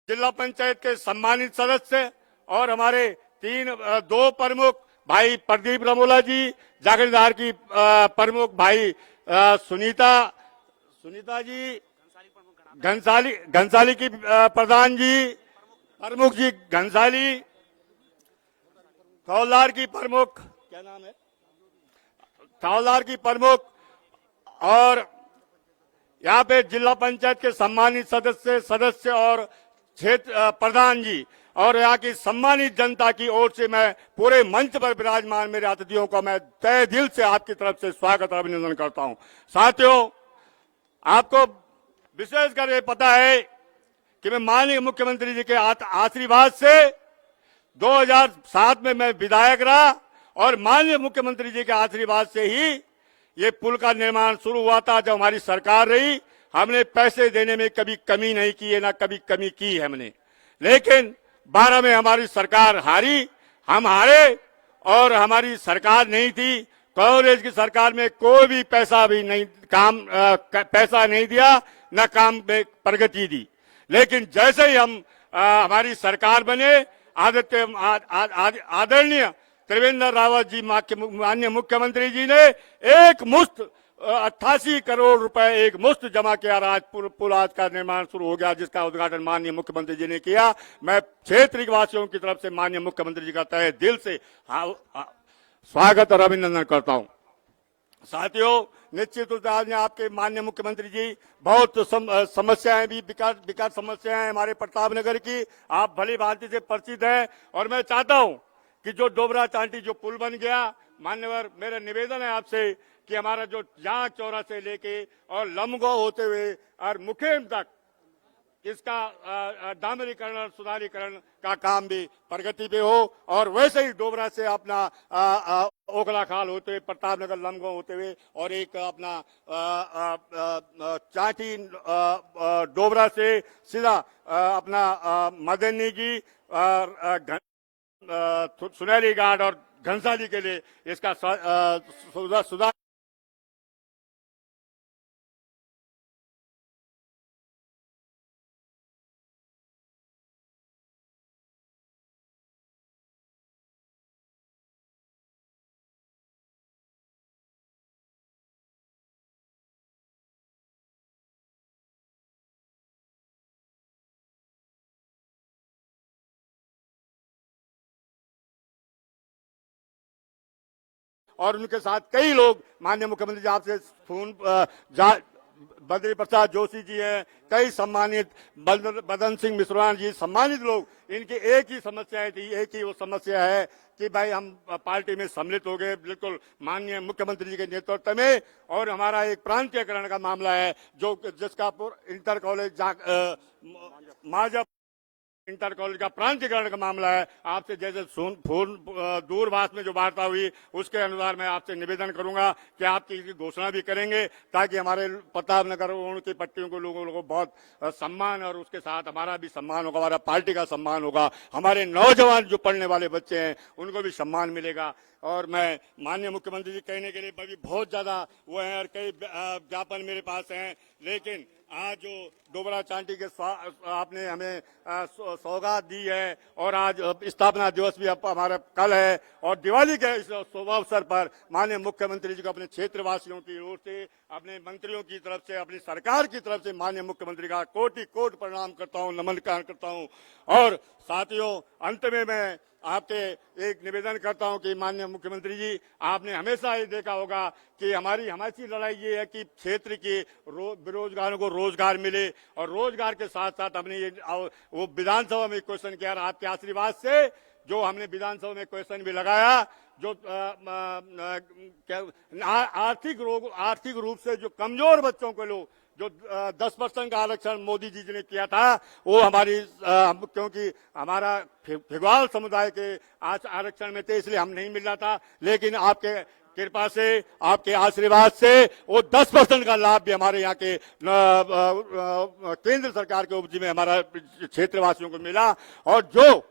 जिला पंचायत के सम्मानित सदस्य और हमारे दो प्रमुख भाई प्रदीप रमोला जी, जागीरदार की प्रमुख भाई सुनीता जी, घनसाली की प्रधान जी, प्रमुख जी घनसाली, कौलार की प्रमुख, क्या नाम है, कौलार की प्रमुख और यहाँ पे जिला पंचायत के सम्मानित सदस्य और क्षेत्र प्रधान जी और यहाँ की सम्मानित जनता की ओर से मैं पूरे मंच पर विराजमान मेरे अतिथियों का मैं तहे दिल से आपकी तरफ से स्वागत और अभिनंदन करता हूं। साथियों, आपको विशेषकर ये पता है कि मैं माननीय मुख्यमंत्री जी के आशीर्वाद से 2007 में मैं विधायक रहा और माननीय मुख्यमंत्री जी के आशीर्वाद से ही ये पुल का निर्माण शुरू हुआ था। जब हमारी सरकार रही, हमने पैसे देने में कभी कमी नहीं की है, ना कभी कमी की है हमने। लेकिन 12 में हमारी सरकार हारी, हम हारे और हमारी सरकार नहीं थी। कांग्रेस की सरकार में कोई भी पैसा भी नहीं पैसा नहीं दिया, न काम में प्रगति दी। लेकिन जैसे ही हम हमारी सरकार बने, आदरणीय त्रिवेंद्र रावत जी माननीय मुख्यमंत्री जी ने एक मुश्त 88 करोड़ रुपए एक मुश्त जमा किया। आज पुल आज का निर्माण शुरू हो गया, जिसका उद्घाटन माननीय मुख्यमंत्री जी ने किया। मैं क्षेत्र वासियों की तरफ से माननीय मुख्यमंत्री जी का तहे दिल से स्वागत और अभिनंदन करता हूं। साथियों, निश्चित रूप से आज आपके माननीय मुख्यमंत्री जी बहुत समस्याएं भी विकास समस्याएं हमारे प्रतापनगर की आप भली भांति से परिचित हैं। और मैं चाहता हूं कि जो डोबरा चांटी जो पुल बन गया, मान्यवर मेरा निवेदन है आपसे कि हमारा जो जहां चौरा से लेके और लमगांव होते हुए और मुखेम तक इसका डामरीकरण और सुधारीकरण का काम भी प्रगति पे हो, और वैसे ही डोबरा से अपना ओखला खाल होते हुए प्रतापनगर लमगांव होते हुए और एक अपना चाटी डोबरा से सीधा अपना मदनी की सुनहरी घाट और घनसाली के लिए इसका सुधार और उनके साथ कई लोग माननीय मुख्यमंत्री जी आपसे फोन बद्री प्रसाद जोशी जी हैं, कई सम्मानित बदन सिंह मिश्रान जी, सम्मानित लोग। इनकी एक ही समस्या थी, एक ही वो समस्या है कि भाई हम पार्टी में सम्मिलित हो गए बिल्कुल माननीय मुख्यमंत्री जी के नेतृत्व में। और हमारा एक प्रांतीयकरण का मामला है जो जिसका इंटर कॉलेज माजब इंटर कॉलेज का प्रांतीयकरण का मामला है। आपसे जैसे फोन दूरभाष में जो वार्ता हुई उसके अनुसार मैं आपसे निवेदन करूंगा कि आप इसकी घोषणा भी करेंगे ताकि हमारे प्रतापनगर उनकी पट्टियों को लोगों को बहुत सम्मान और उसके साथ हमारा भी सम्मान होगा, हमारा पार्टी का सम्मान होगा, हमारे नौजवान जो पढ़ने वाले बच्चे हैं उनको भी सम्मान मिलेगा। और मैं माननीय मुख्यमंत्री जी कहने के लिए भी बहुत ज्यादा वो हैं और कई ज्ञापन मेरे पास हैं, लेकिन आज जो डोबरा चांटी के आपने हमें सौगात दी है और आज स्थापना दिवस भी हमारा कल है और दिवाली के इस शुभ अवसर पर माननीय मुख्यमंत्री जी को अपने क्षेत्रवासियों की ओर से, अपने मंत्रियों की तरफ से, अपनी सरकार की तरफ से माननीय मुख्यमंत्री का कोटि कोटि प्रणाम करता हूं, नमन करता हूं। और साथियों, अंत में मैं आपके एक निवेदन करता हूं कि माननीय मुख्यमंत्री जी, आपने हमेशा ये देखा होगा कि हमारी लड़ाई ये है कि क्षेत्र के बेरोजगारों को रोजगार मिले और रोजगार के साथ साथ हमने ये वो विधानसभा में क्वेश्चन किया, आपके आशीर्वाद से जो हमने विधानसभा में क्वेश्चन भी लगाया, जो आर्थिक रूप से जो कमजोर बच्चों के लोग जो 10% का आरक्षण मोदी जी ने किया था, वो हमारी क्योंकि हमारा फिगवाल समुदाय के आरक्षण में थे इसलिए हम नहीं मिल रहा था, लेकिन आपके कृपा से, आपके आशीर्वाद से वो 10% का लाभ भी हमारे यहाँ के केंद्र सरकार के उपजी में हमारा क्षेत्रवासियों को मिला। और जो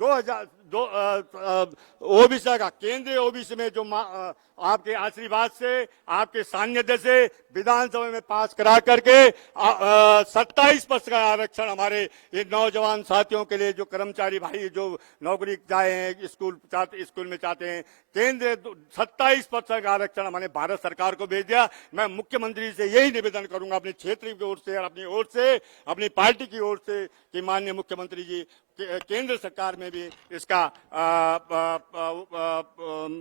2000 ओबीसी का केंद्रीय ओबीसी में जो आपके आशीर्वाद से, आपके सानिध्य से विधानसभा में पास करा करके 27% का आरक्षण हमारे ये नौजवान साथियों के लिए, जो कर्मचारी भाई जो नौकरी जाए हैं, स्कूल में चाहते हैं, केंद्र 27% का आरक्षण हमने भारत सरकार को भेज दिया। मैं मुख्यमंत्री से यही निवेदन करूंगा अपने क्षेत्र की ओर से और अपनी ओर से, अपनी पार्टी की ओर से कि माननीय मुख्यमंत्री जी केंद्र सरकार में भी इसका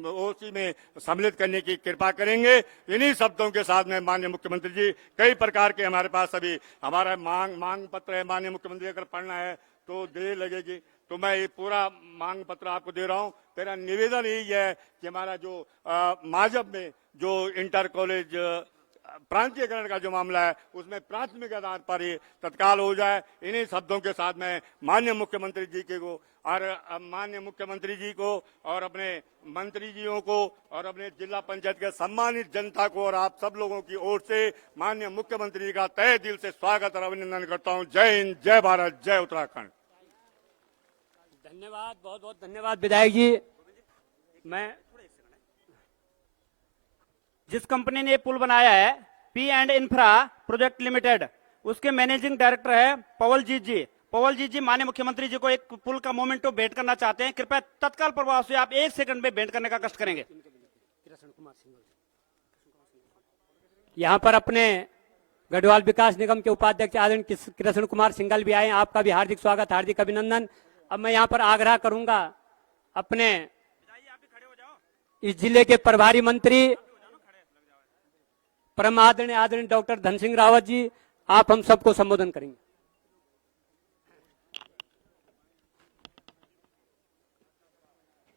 ओसी में सम्मिलित करने की कृपा करेंगे। इन्हीं शब्दों के साथ में माननीय मुख्यमंत्री जी, कई प्रकार के हमारे पास अभी हमारा मांग पत्र है, माननीय मुख्यमंत्री अगर पढ़ना है तो देर लगेगी। तो मैं ये पूरा मांग पत्र आपको दे रहा हूं। मेरा निवेदन यही है कि हमारा जो माजब में जो इंटर कॉलेज प्रांतीयकरण का जो मामला है उसमें प्राथमिक आधार पर ही तत्काल हो जाए। इन्हीं शब्दों के साथ में माननीय मुख्यमंत्री जी के को और माननीय मुख्यमंत्री जी को और अपने मंत्री जियों को और अपने जिला पंचायत के सम्मानित जनता को और आप सब लोगों की ओर से माननीय मुख्यमंत्री जी का तहे दिल से स्वागत और अभिनंदन करता हूं। जय हिंद, जय भारत, जय उत्तराखंड। धन्यवाद, बहुत बहुत धन्यवाद विधायक जी। मैं जिस कंपनी ने ये पुल बनाया है P&E इंफ्रा प्रोजेक्ट लिमिटेड, उसके मैनेजिंग डायरेक्टर है पवलजीत जी। पवलजीत जी माननीय मुख्यमंत्री जी को एक पुल का मोमेंटो भेंट करना चाहते हैं। कृपया तत्काल प्रभाव से आप 1 सेकंड में भेंट करने का कष्ट करेंगे। यहाँ पर अपने गढ़वाल विकास निगम के उपाध्यक्ष आदरणीय कृष्ण कुमार सिंघल भी आए। आपका भी हार्दिक स्वागत, हार्दिक अभिनंदन। अब मैं यहाँ पर आग्रह करूंगा अपने इस जिले के प्रभारी मंत्री परम आदरणीय डॉक्टर धन सिंह रावत जी, आप हम सबको संबोधन करेंगे।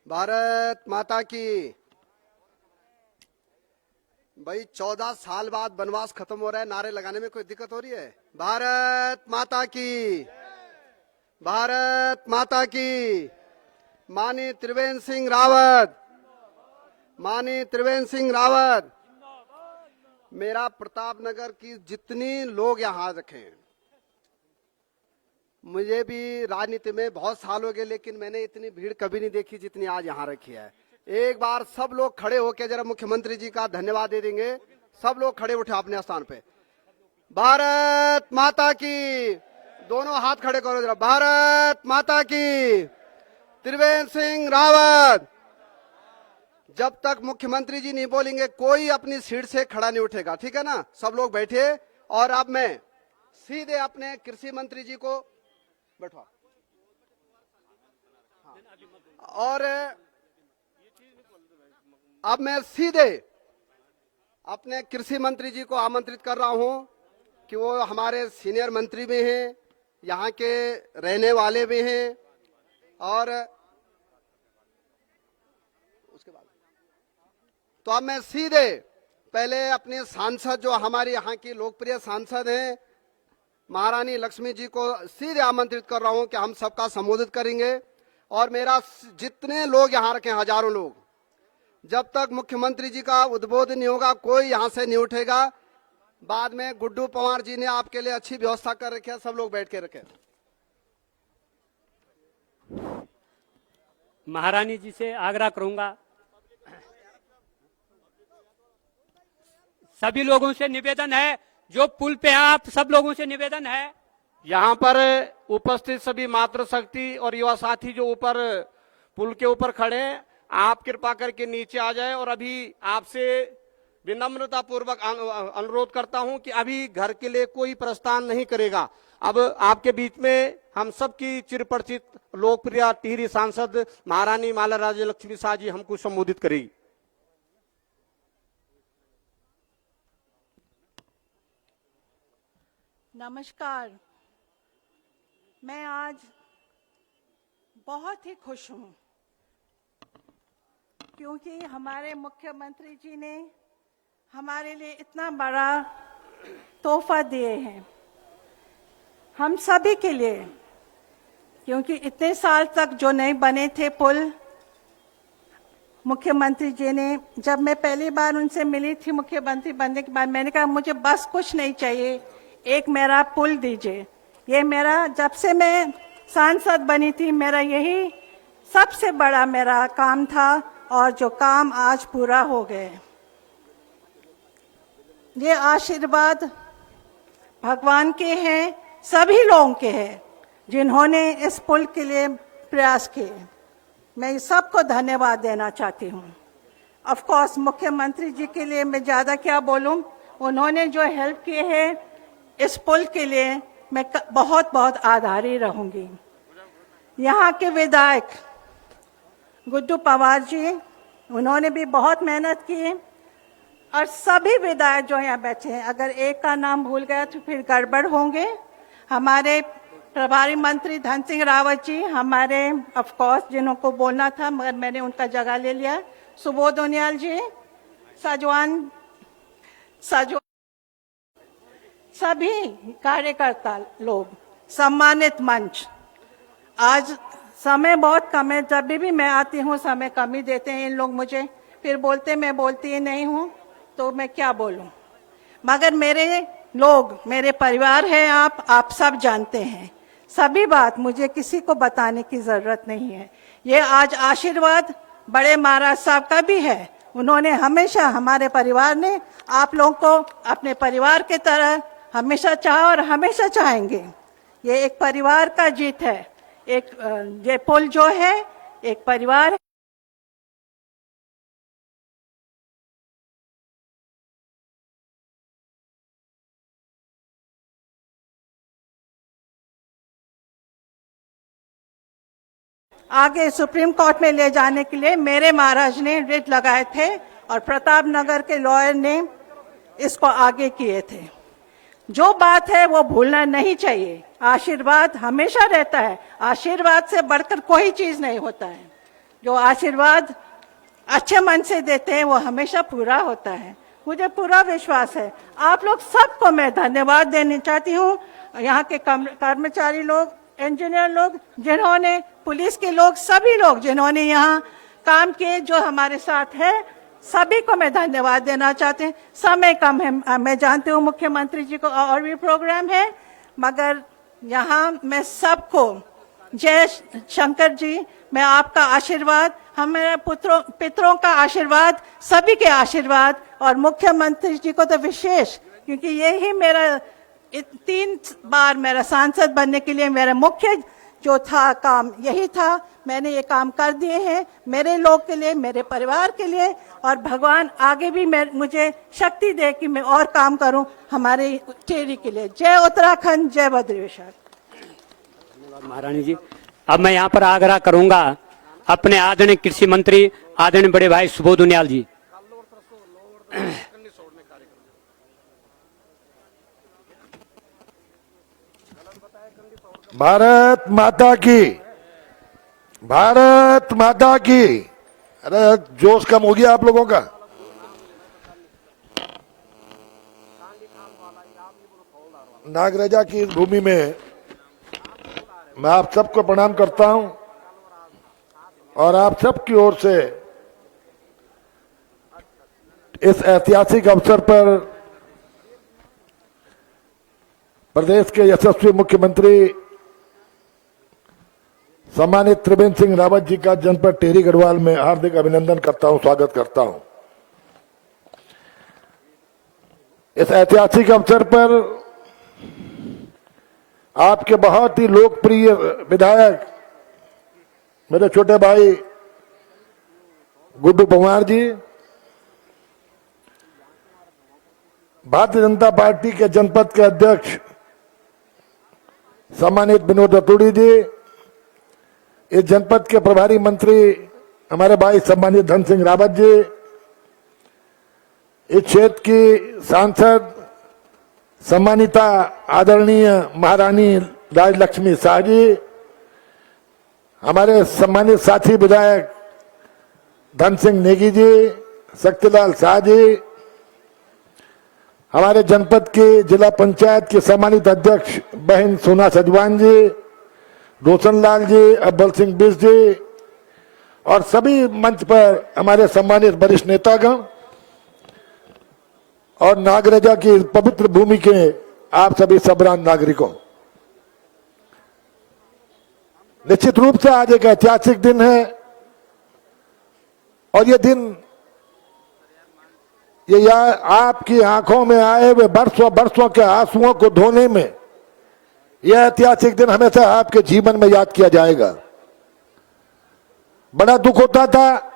भारत माता की। भाई 14 साल बाद वनवास खत्म हो रहा है, नारे लगाने में कोई दिक्कत हो रही है? भारत माता की, भारत माता की। माननीय त्रिवेंद्र सिंह रावत, माननीय त्रिवेंद्र सिंह रावत। मेरा प्रतापनगर की जितनी लोग यहाँ रखे हैं, मुझे भी राजनीति में बहुत साल हो गए, लेकिन मैंने इतनी भीड़ कभी नहीं देखी जितनी आज यहाँ रखी है। एक बार सब लोग खड़े होकर जरा मुख्यमंत्री जी का धन्यवाद दे देंगे। सब लोग खड़े उठे अपने स्थान पे। भारत माता की, दोनों हाथ खड़े करो जरा। भारत माता की। त्रिवेंद्र सिंह रावत। जब तक मुख्यमंत्री जी नहीं बोलेंगे कोई अपनी सीट से खड़ा नहीं उठेगा, ठीक है ना? सब लोग बैठे। और अब मैं सीधे अपने कृषि मंत्री जी को बैठवा, और अब मैं सीधे अपने कृषि मंत्री जी को आमंत्रित कर रहा हूं कि वो हमारे सीनियर मंत्री भी हैं, यहाँ के रहने वाले भी हैं। और उसके बाद तो अब मैं सीधे पहले अपने सांसद, जो हमारे यहाँ की लोकप्रिय सांसद हैं, महारानी लक्ष्मी जी को सीधे आमंत्रित कर रहा हूं कि हम सबका संबोधित करेंगे। और मेरा जितने लोग यहाँ रखे, हजारों लोग, जब तक मुख्यमंत्री जी का उद्बोधन नहीं होगा कोई यहाँ से नहीं उठेगा। बाद में गुड्डू पवार जी ने आपके लिए अच्छी व्यवस्था कर रखी है, सब लोग बैठ के रखे। महारानी जी से आग्रह करूंगा, सभी लोगों से निवेदन है, जो पुल पे हैं आप सब लोगों से निवेदन है, यहाँ पर उपस्थित सभी मातृशक्ति और युवा साथी जो ऊपर पुल के ऊपर खड़े हैं, आप कृपा करके नीचे आ जाए। और अभी आपसे विनम्रता पूर्वक अनुरोध करता हूं कि अभी घर के लिए कोई प्रस्थान नहीं करेगा। अब आपके बीच में हम सबकी चिरपरिचित लोकप्रिय टिहरी सांसद महारानी माला राज्य लक्ष्मी शाह जी हमको संबोधित करेगी। नमस्कार। मैं आज बहुत ही खुश हूं क्योंकि हमारे मुख्यमंत्री जी ने हमारे लिए इतना बड़ा तोहफा दिए हैं हम सभी के लिए। क्योंकि इतने साल तक जो नहीं बने थे पुल, मुख्यमंत्री जी ने, जब मैं पहली बार उनसे मिली थी मुख्यमंत्री बनने के बाद, मैंने कहा मुझे बस कुछ नहीं चाहिए, एक मेरा पुल दीजिए। ये मेरा, जब से मैं सांसद बनी थी, मेरा यही सबसे बड़ा मेरा काम था और जो काम आज पूरा हो गए। ये आशीर्वाद भगवान के हैं, सभी लोगों के हैं जिन्होंने इस पुल के लिए प्रयास किए। मैं सबको धन्यवाद देना चाहती हूँ। ऑफ कोर्स मुख्यमंत्री जी के लिए मैं ज़्यादा क्या बोलूँ, उन्होंने जो हेल्प की है इस पुल के लिए मैं बहुत बहुत आभारी रहूँगी। यहाँ के विधायक गुड्डू पवार जी, उन्होंने भी बहुत मेहनत की, और सभी विधायक जो यहाँ बैठे हैं, अगर एक का नाम भूल गया तो फिर गड़बड़ होंगे। हमारे प्रभारी मंत्री धन सिंह रावत जी, हमारे ऑफ कोर्स जिन्हों को बोलना था मगर मैंने उनका जगह ले लिया, सुबोध उनियाल जी, सजवान सभी कार्यकर्ता लोग, सम्मानित मंच। आज समय बहुत कम है, जब भी मैं आती हूँ समय कम ही देते हैं इन लोग मुझे, फिर बोलते मैं बोलती ही नहीं हूँ, तो मैं क्या बोलूँ। मगर मेरे लोग, मेरे परिवार है, आप सब जानते हैं, सभी बात मुझे किसी को बताने की जरूरत नहीं है। ये आज आशीर्वाद बड़े महाराज साहब का भी है, उन्होंने हमेशा, हमारे परिवार ने आप लोगों को अपने परिवार के तरह हमेशा चाहा और हमेशा चाहेंगे। ये एक परिवार का जीत है, एक ये पुल जो है एक परिवार है। आगे सुप्रीम कोर्ट में ले जाने के लिए मेरे महाराज ने रिट लगाए थे और प्रताप नगर के लॉयर ने इसको आगे किए थे। जो बात है वो भूलना नहीं चाहिए, आशीर्वाद हमेशा रहता है, आशीर्वाद से बढ़कर कोई चीज नहीं होता है। जो आशीर्वाद अच्छे मन से देते हैं वो हमेशा पूरा होता है, मुझे पूरा विश्वास है। आप लोग सबको मैं धन्यवाद देना चाहती हूँ, यहाँ के कर्मचारी लोग, इंजीनियर लोग, जिन्होंने, पुलिस के लोग, सभी लोग जिन्होंने यहाँ काम किए, जो हमारे साथ है, सभी को मैं धन्यवाद देना चाहती हूँ। समय कम है, मैं जानती हूँ मुख्यमंत्री जी को और भी प्रोग्राम है, मगर यहाँ मैं सबको, जय शंकर जी, मैं आपका आशीर्वाद, हमारे पितरों का आशीर्वाद, सभी के आशीर्वाद, और मुख्यमंत्री जी को तो विशेष, क्योंकि यही मेरा 3 बार मेरा सांसद बनने के लिए मेरा मुख्य जो था काम यही था। मैंने ये काम कर दिए हैं मेरे लोग के लिए, मेरे परिवार के लिए, और भगवान आगे भी मुझे शक्ति दे कि मैं और काम करूं हमारे टेरी के लिए। जय उत्तराखंड, जय बद्रीविशाल। धन्यवाद महारानी जी। अब मैं यहाँ पर आग्रह करूंगा अपने आदरणीय कृषि मंत्री, आदरणीय बड़े भाई सुबोध उनियाल जी। भारत माता की, भारत माता की। अरे जोश कम हो गया आप लोगों का। नागरजा की इस भूमि में मैं आप सबको प्रणाम करता हूं और आप सबकी ओर से इस ऐतिहासिक अवसर पर प्रदेश के यशस्वी मुख्यमंत्री सम्मानित त्रिवेंद्र सिंह रावत जी का जनपद टेरी गढ़वाल में हार्दिक अभिनंदन करता हूं, स्वागत करता हूं। इस ऐतिहासिक अवसर पर आपके बहुत ही लोकप्रिय विधायक मेरे छोटे भाई गुड्डू पंवार जी, भारतीय जनता पार्टी के जनपद के अध्यक्ष सम्मानित विनोद रतूड़ी जी, इस जनपद के प्रभारी मंत्री हमारे भाई सम्मानित धन सिंह रावत जी, इस क्षेत्र की सांसद सम्मानिता आदरणीय महारानी राजलक्ष्मी शाह जी, हमारे सम्मानित साथी विधायक धन सिंह नेगी जी, शक्तिलाल शाह जी, हमारे जनपद के जिला पंचायत के सम्मानित अध्यक्ष बहन सोना सजवान जी, रोशनलाल जी, अब्बल सिंह बिस जी, और सभी मंच पर हमारे सम्मानित वरिष्ठ नेतागण और नागरजा की पवित्र भूमि के आप सभी सबरान नागरिकों, निश्चित रूप से आज एक ऐतिहासिक दिन है और ये दिन ये आपकी आंखों में आए हुए बरसों बरसों के आंसुओं को धोने में यह ऐतिहासिक दिन हमेशा आपके जीवन में याद किया जाएगा। बड़ा दुख होता था,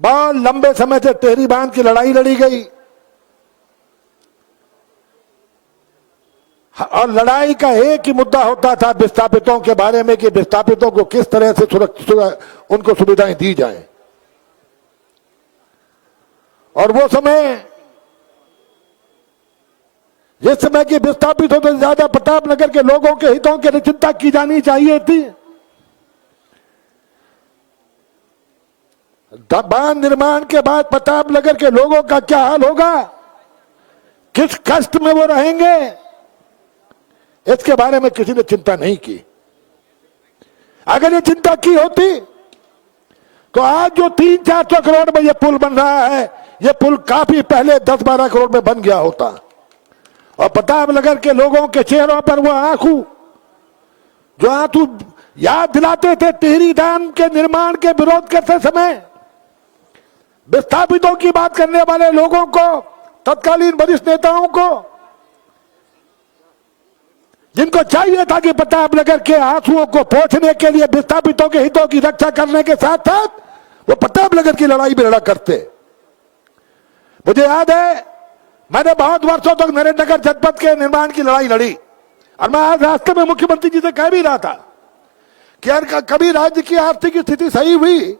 बहुत लंबे समय से टेहरी बांध की लड़ाई लड़ी गई और लड़ाई का एक ही मुद्दा होता था विस्थापितों के बारे में कि विस्थापितों को किस तरह से उनको सुविधाएं दी जाएं। और वो समय जिस समय की विस्थापित होने से ज्यादा प्रतापनगर के लोगों के हितों की चिंता की जानी चाहिए थी। बांध निर्माण के बाद प्रतापनगर के लोगों का क्या हाल होगा, किस कष्ट में वो रहेंगे, इसके बारे में किसी ने चिंता नहीं की। अगर ये चिंता की होती तो आज जो 300-400 करोड़ में ये पुल बन रहा है, ये पुल काफी पहले 10-12 करोड़ में बन गया होता। और प्रतापनगर के लोगों के चेहरों पर वो आंसू, जो आंसू याद दिलाते थे टिहरी डैम के निर्माण के विरोध करते समय, विस्थापितों की बात करने वाले लोगों को, तत्कालीन वरिष्ठ नेताओं को, जिनको चाहिए था कि प्रतापनगर के आंसुओं को पोंछने के लिए विस्थापितों के हितों की रक्षा करने के साथ साथ वो प्रतापनगर की लड़ाई भी लड़ा करते। मुझे याद है, मैंने बहुत वर्षों तक नरेंद्रनगर जनपद के निर्माण की लड़ाई लड़ी, और मैं आज रास्ते में मुख्यमंत्री जी से कह भी रहा था कि यार कभी राज्य की आर्थिक स्थिति सही हुई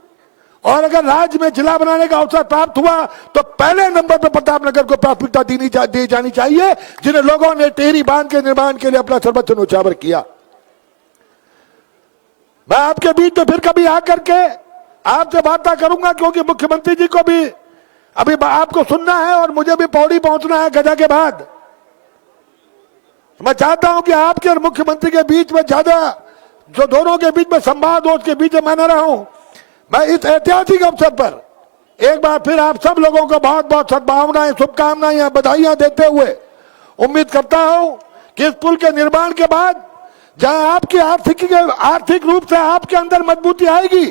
और अगर राज्य में जिला बनाने का अवसर प्राप्त हुआ तो पहले नंबर पर प्रतापनगर को प्राथमिकता दी जानी चाहिए, जिन्हें लोगों ने टिहरी बांध के निर्माण के लिए अपना सर्वोच्च न्योछावर किया। मैं आपके बीच में फिर कभी आकर के आपसे वार्ता करूंगा, क्योंकि मुख्यमंत्री जी को भी अभी आपको सुनना है और मुझे भी पौड़ी पहुंचना है गजा के बाद। मैं चाहता हूं कि आपके और मुख्यमंत्री के बीच में ज्यादा जो दोनों के बीच में संवाद हो, उसके बीच में मैं न रहूं। मैं इस ऐतिहासिक अवसर पर एक बार फिर आप सब लोगों को बहुत बहुत सद्भावनाएं, शुभकामनाएं, बधाइयां देते हुए उम्मीद करता हूं कि इस पुल के निर्माण के बाद जहां आपकी आर्थिक रूप से आपके अंदर मजबूती आएगी,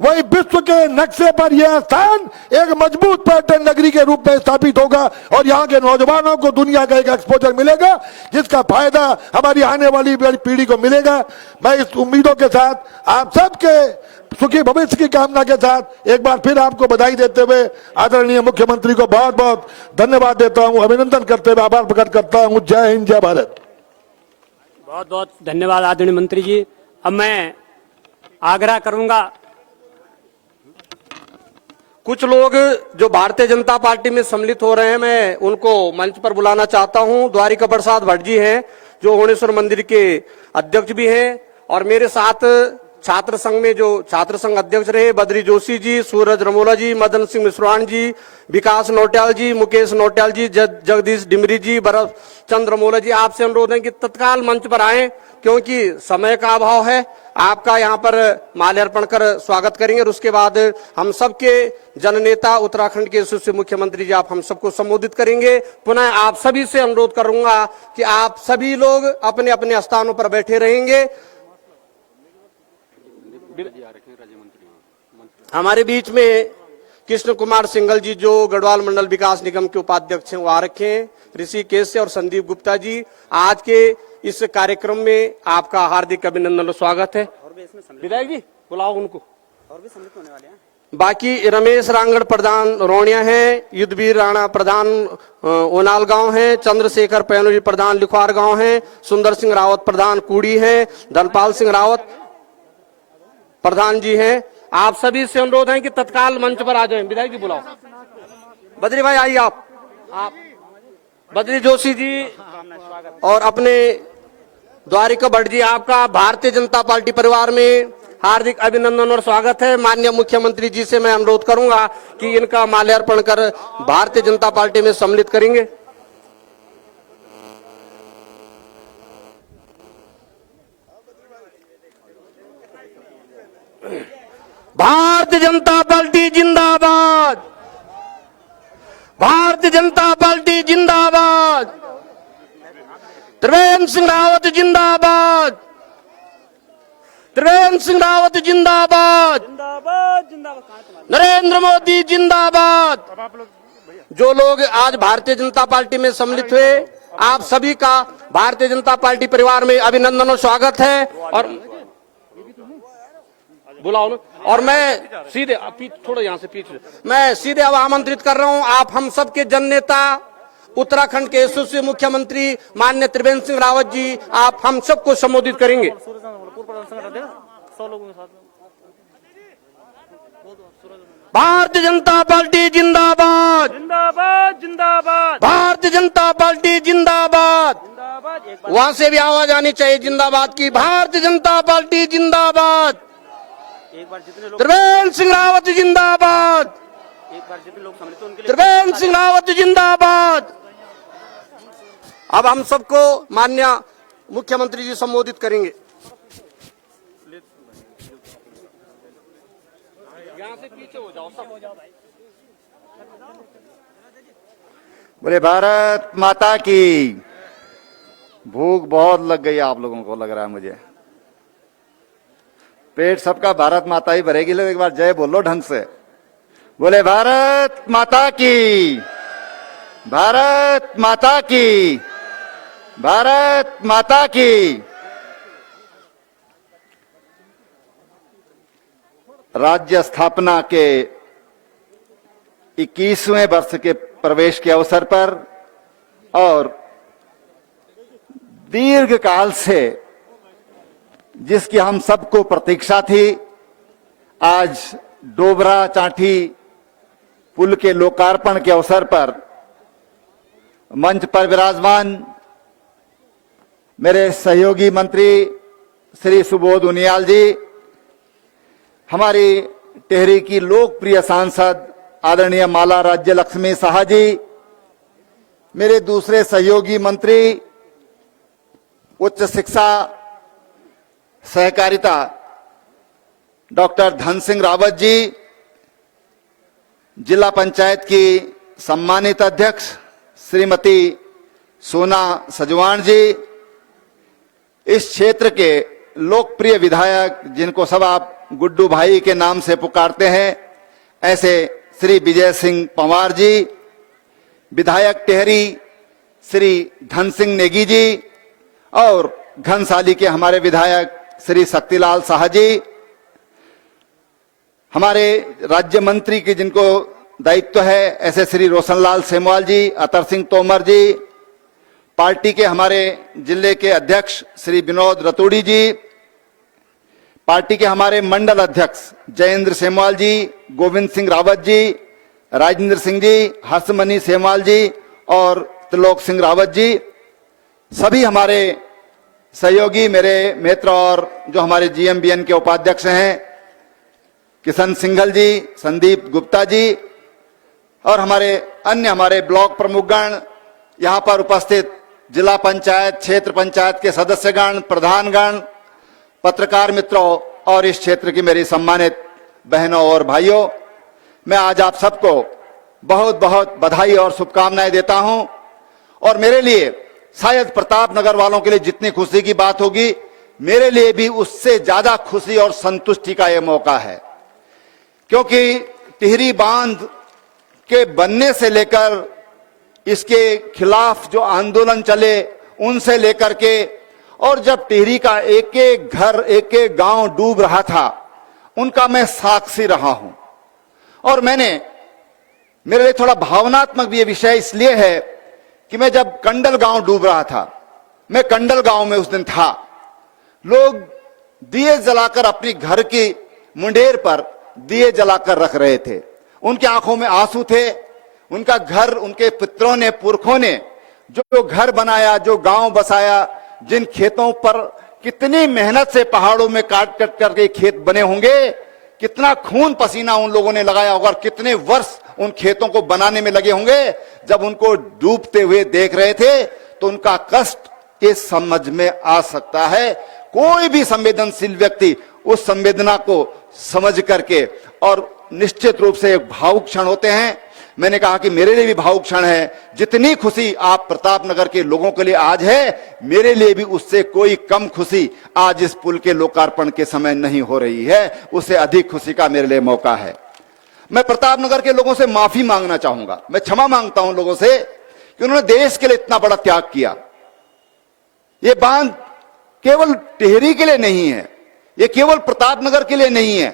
वही विश्व के नक्शे पर यह स्थान एक मजबूत पर्यटन नगरी के रूप में स्थापित होगा और यहाँ के नौजवानों को दुनिया का एक एक्सपोजर मिलेगा, जिसका फायदा हमारी आने वाली पीढ़ी को मिलेगा। मैं इस उम्मीदों के साथ आप सबके सुखी भविष्य की कामना के साथ एक बार फिर आपको बधाई देते हुए आदरणीय मुख्यमंत्री को बहुत बहुत धन्यवाद देता हूँ, अभिनंदन करते हुए आभार प्रकट करता हूँ। जय हिंद, जय भारत। बहुत बहुत धन्यवाद आदरणीय मंत्री जी। अब मैं आग्रह करूंगा, कुछ लोग जो भारतीय जनता पार्टी में सम्मिलित हो रहे हैं, मैं उनको मंच पर बुलाना चाहता हूं। द्वारिका प्रसाद भट्ट जी हैं, जो होनेश्वर मंदिर के अध्यक्ष भी हैं, और मेरे साथ छात्र संघ में जो छात्र संघ अध्यक्ष रहे बद्री जोशी जी, सूरज रमोला जी, मदन सिंह मिश्रान जी, विकास नौटियाल जी, मुकेश नौटियाल जी, जगदीश डिमरी जी, भरत चंद्र रमोला जी, आपसे अनुरोध है कि तत्काल मंच पर आए, क्योंकि समय का अभाव है। आपका यहाँ पर माल्यार्पण कर स्वागत करेंगे और उसके बाद हम सबके जननेता उत्तराखंड के यशस्वी मुख्यमंत्री जी आप हम सबको संबोधित करेंगे। पुनः आप सभी से अनुरोध करूंगा कि आप सभी लोग अपने अपने स्थानों पर बैठे रहेंगे। हमारे बीच में कृष्ण कुमार सिंघल जी, जो गढ़वाल मंडल विकास निगम के उपाध्यक्ष हैं, वो आ रखे हैं। ऋषिकेश से और संदीप गुप्ता जी, आज के इस कार्यक्रम में आपका हार्दिक अभिनंदन और स्वागत है। विधायक जी बुलाओ उनको, और भी सम्मिलित होने वाले हैं। बाकी रमेश रांगड़ प्रधान रोनिया हैं, युद्धवीर राणा प्रधान ओनाल गांव हैं, चंद्रशेखर पैनोजी प्रधान लिखवार गांव हैं, सुंदर सिंह रावत प्रधान कूड़ी हैं, धनपाल सिंह रावत प्रधान जी हैं। आप सभी से अनुरोध है कि तत्काल मंच पर आ जाएं। विधायक जी बुलाओ। बद्री भाई आइए, आप बद्री जोशी जी और अपने द्वारिका भट्ट जी, आपका भारतीय जनता पार्टी परिवार में हार्दिक अभिनंदन और स्वागत है। माननीय मुख्यमंत्री जी से मैं अनुरोध करूंगा कि इनका माल्यार्पण कर भारतीय जनता पार्टी में सम्मिलित करेंगे। भारतीय जनता पार्टी जिंदाबाद, भारतीय जनता पार्टी जिंदाबाद, त्रिवेंद्र सिंह रावत जिंदाबाद, त्रिवेंद्र सिंह रावत जिंदाबाद, नरेंद्र मोदी जिंदाबाद। जो लोग आज भारतीय जनता पार्टी में सम्मिलित हुए, आप सभी का भारतीय जनता पार्टी परिवार में अभिनंदन और स्वागत है। और बुलाओ ना। और मैं सीधे थोड़ा यहाँ से पीछे, मैं सीधे अब आमंत्रित कर रहा हूँ, आप हम सबके जननेता उत्तराखंड के यशस्वी मुख्यमंत्री माननीय त्रिवेंद्र सिंह रावत जी, आप हम सबको संबोधित करेंगे। भारतीय जनता पार्टी जिंदाबाद, जिंदाबाद जिंदाबाद, भारतीय जनता पार्टी जिंदाबाद। वहां से भी आवाज आनी चाहिए जिंदाबाद की। भारतीय जनता पार्टी जिंदाबाद, त्रिवेंद्र सिंह रावत जिंदाबाद, त्रिवेंद्र सिंह रावत जिंदाबाद। अब हम सबको माननीय मुख्यमंत्री जी संबोधित करेंगे। बोले भारत माता की। भूख बहुत लग गई आप लोगों को, लग रहा है मुझे। पेट सबका भारत माता ही भरेगी। लोग एक बार जय बोलो ढंग से। बोले भारत माता की, भारत माता की, भारत माता की। राज्य स्थापना के 21वें वर्ष के प्रवेश के अवसर पर और दीर्घ काल से जिसकी हम सबको प्रतीक्षा थी, आज डोबरा चांठी पुल के लोकार्पण के अवसर पर मंच पर विराजमान मेरे सहयोगी मंत्री श्री सुबोध उनियाल जी, हमारी टिहरी की लोकप्रिय सांसद आदरणीय माला राज्य लक्ष्मी शाह जी, मेरे दूसरे सहयोगी मंत्री उच्च शिक्षा सहकारिता डॉक्टर धन सिंह रावत जी, जिला पंचायत की सम्मानित अध्यक्ष श्रीमती सोना सजवाण जी, इस क्षेत्र के लोकप्रिय विधायक जिनको सब आप गुड्डू भाई के नाम से पुकारते हैं, ऐसे श्री विजय सिंह पंवार जी, विधायक टिहरी श्री धन सिंह नेगी जी और घनसाली के हमारे विधायक श्री शक्तिलाल शाह जी, हमारे राज्य मंत्री के जिनको दायित्व है ऐसे श्री रोशनलाल सेमवाल जी, अतर सिंह तोमर जी, पार्टी के हमारे जिले के अध्यक्ष श्री विनोद रतूड़ी जी, पार्टी के हमारे मंडल अध्यक्ष जयेंद्र सेमवाल जी, गोविंद सिंह रावत जी, राजेंद्र सिंह जी, हर्षमणि सेमवाल जी और त्रिलोक सिंह रावत जी, सभी हमारे सहयोगी मेरे मित्र और जो हमारे जीएमबीएन के उपाध्यक्ष हैं किशन सिंघल जी, संदीप गुप्ता जी और हमारे ब्लॉक प्रमुखगण, यहाँ पर उपस्थित जिला पंचायत क्षेत्र पंचायत के सदस्यगण, प्रधानगण, पत्रकार मित्रों और इस क्षेत्र की मेरी सम्मानित बहनों और भाइयों, मैं आज आप सबको बहुत बहुत बधाई और शुभकामनाएं देता हूं। और मेरे लिए शायद प्रताप नगर वालों के लिए जितनी खुशी की बात होगी, मेरे लिए भी उससे ज्यादा खुशी और संतुष्टि का यह मौका है, क्योंकि टिहरी बांध के बनने से लेकर इसके खिलाफ जो आंदोलन चले उनसे लेकर के, और जब टिहरी का एक एक घर एक एक गांव डूब रहा था उनका मैं साक्षी रहा हूं। और मेरे लिए थोड़ा भावनात्मक भी ये विषय इसलिए है कि मैं जब कंडल गांव डूब रहा था, मैं कंडल गांव में उस दिन था, लोग दिए जलाकर अपनी घर की मुंडेर पर दिए जलाकर रख रहे थे, उनकी आंखों में आंसू थे। उनका घर, उनके पितरों ने, पुरखों ने जो घर बनाया, जो गांव बसाया, जिन खेतों पर कितनी मेहनत से पहाड़ों में काट कट करके खेत बने होंगे, कितना खून पसीना उन लोगों ने लगाया होगा और कितने वर्ष उन खेतों को बनाने में लगे होंगे, जब उनको डूबते हुए देख रहे थे तो उनका कष्ट इस समझ में आ सकता है। कोई भी संवेदनशील व्यक्ति उस संवेदना को समझ करके, और निश्चित रूप से एक भावुक क्षण होते हैं। मैंने कहा कि मेरे लिए भी भावुक क्षण है। जितनी खुशी आप प्रताप नगर के लोगों के लिए आज है, मेरे लिए भी उससे कोई कम खुशी आज इस पुल के लोकार्पण के समय नहीं हो रही है, उससे अधिक खुशी का मेरे लिए मौका है। मैं प्रताप नगर के लोगों से माफी मांगना चाहूंगा, मैं क्षमा मांगता हूं लोगों से कि उन्होंने देश के लिए इतना बड़ा त्याग किया। ये बांध केवल टिहरी के लिए नहीं है, ये केवल प्रताप नगर के लिए नहीं है,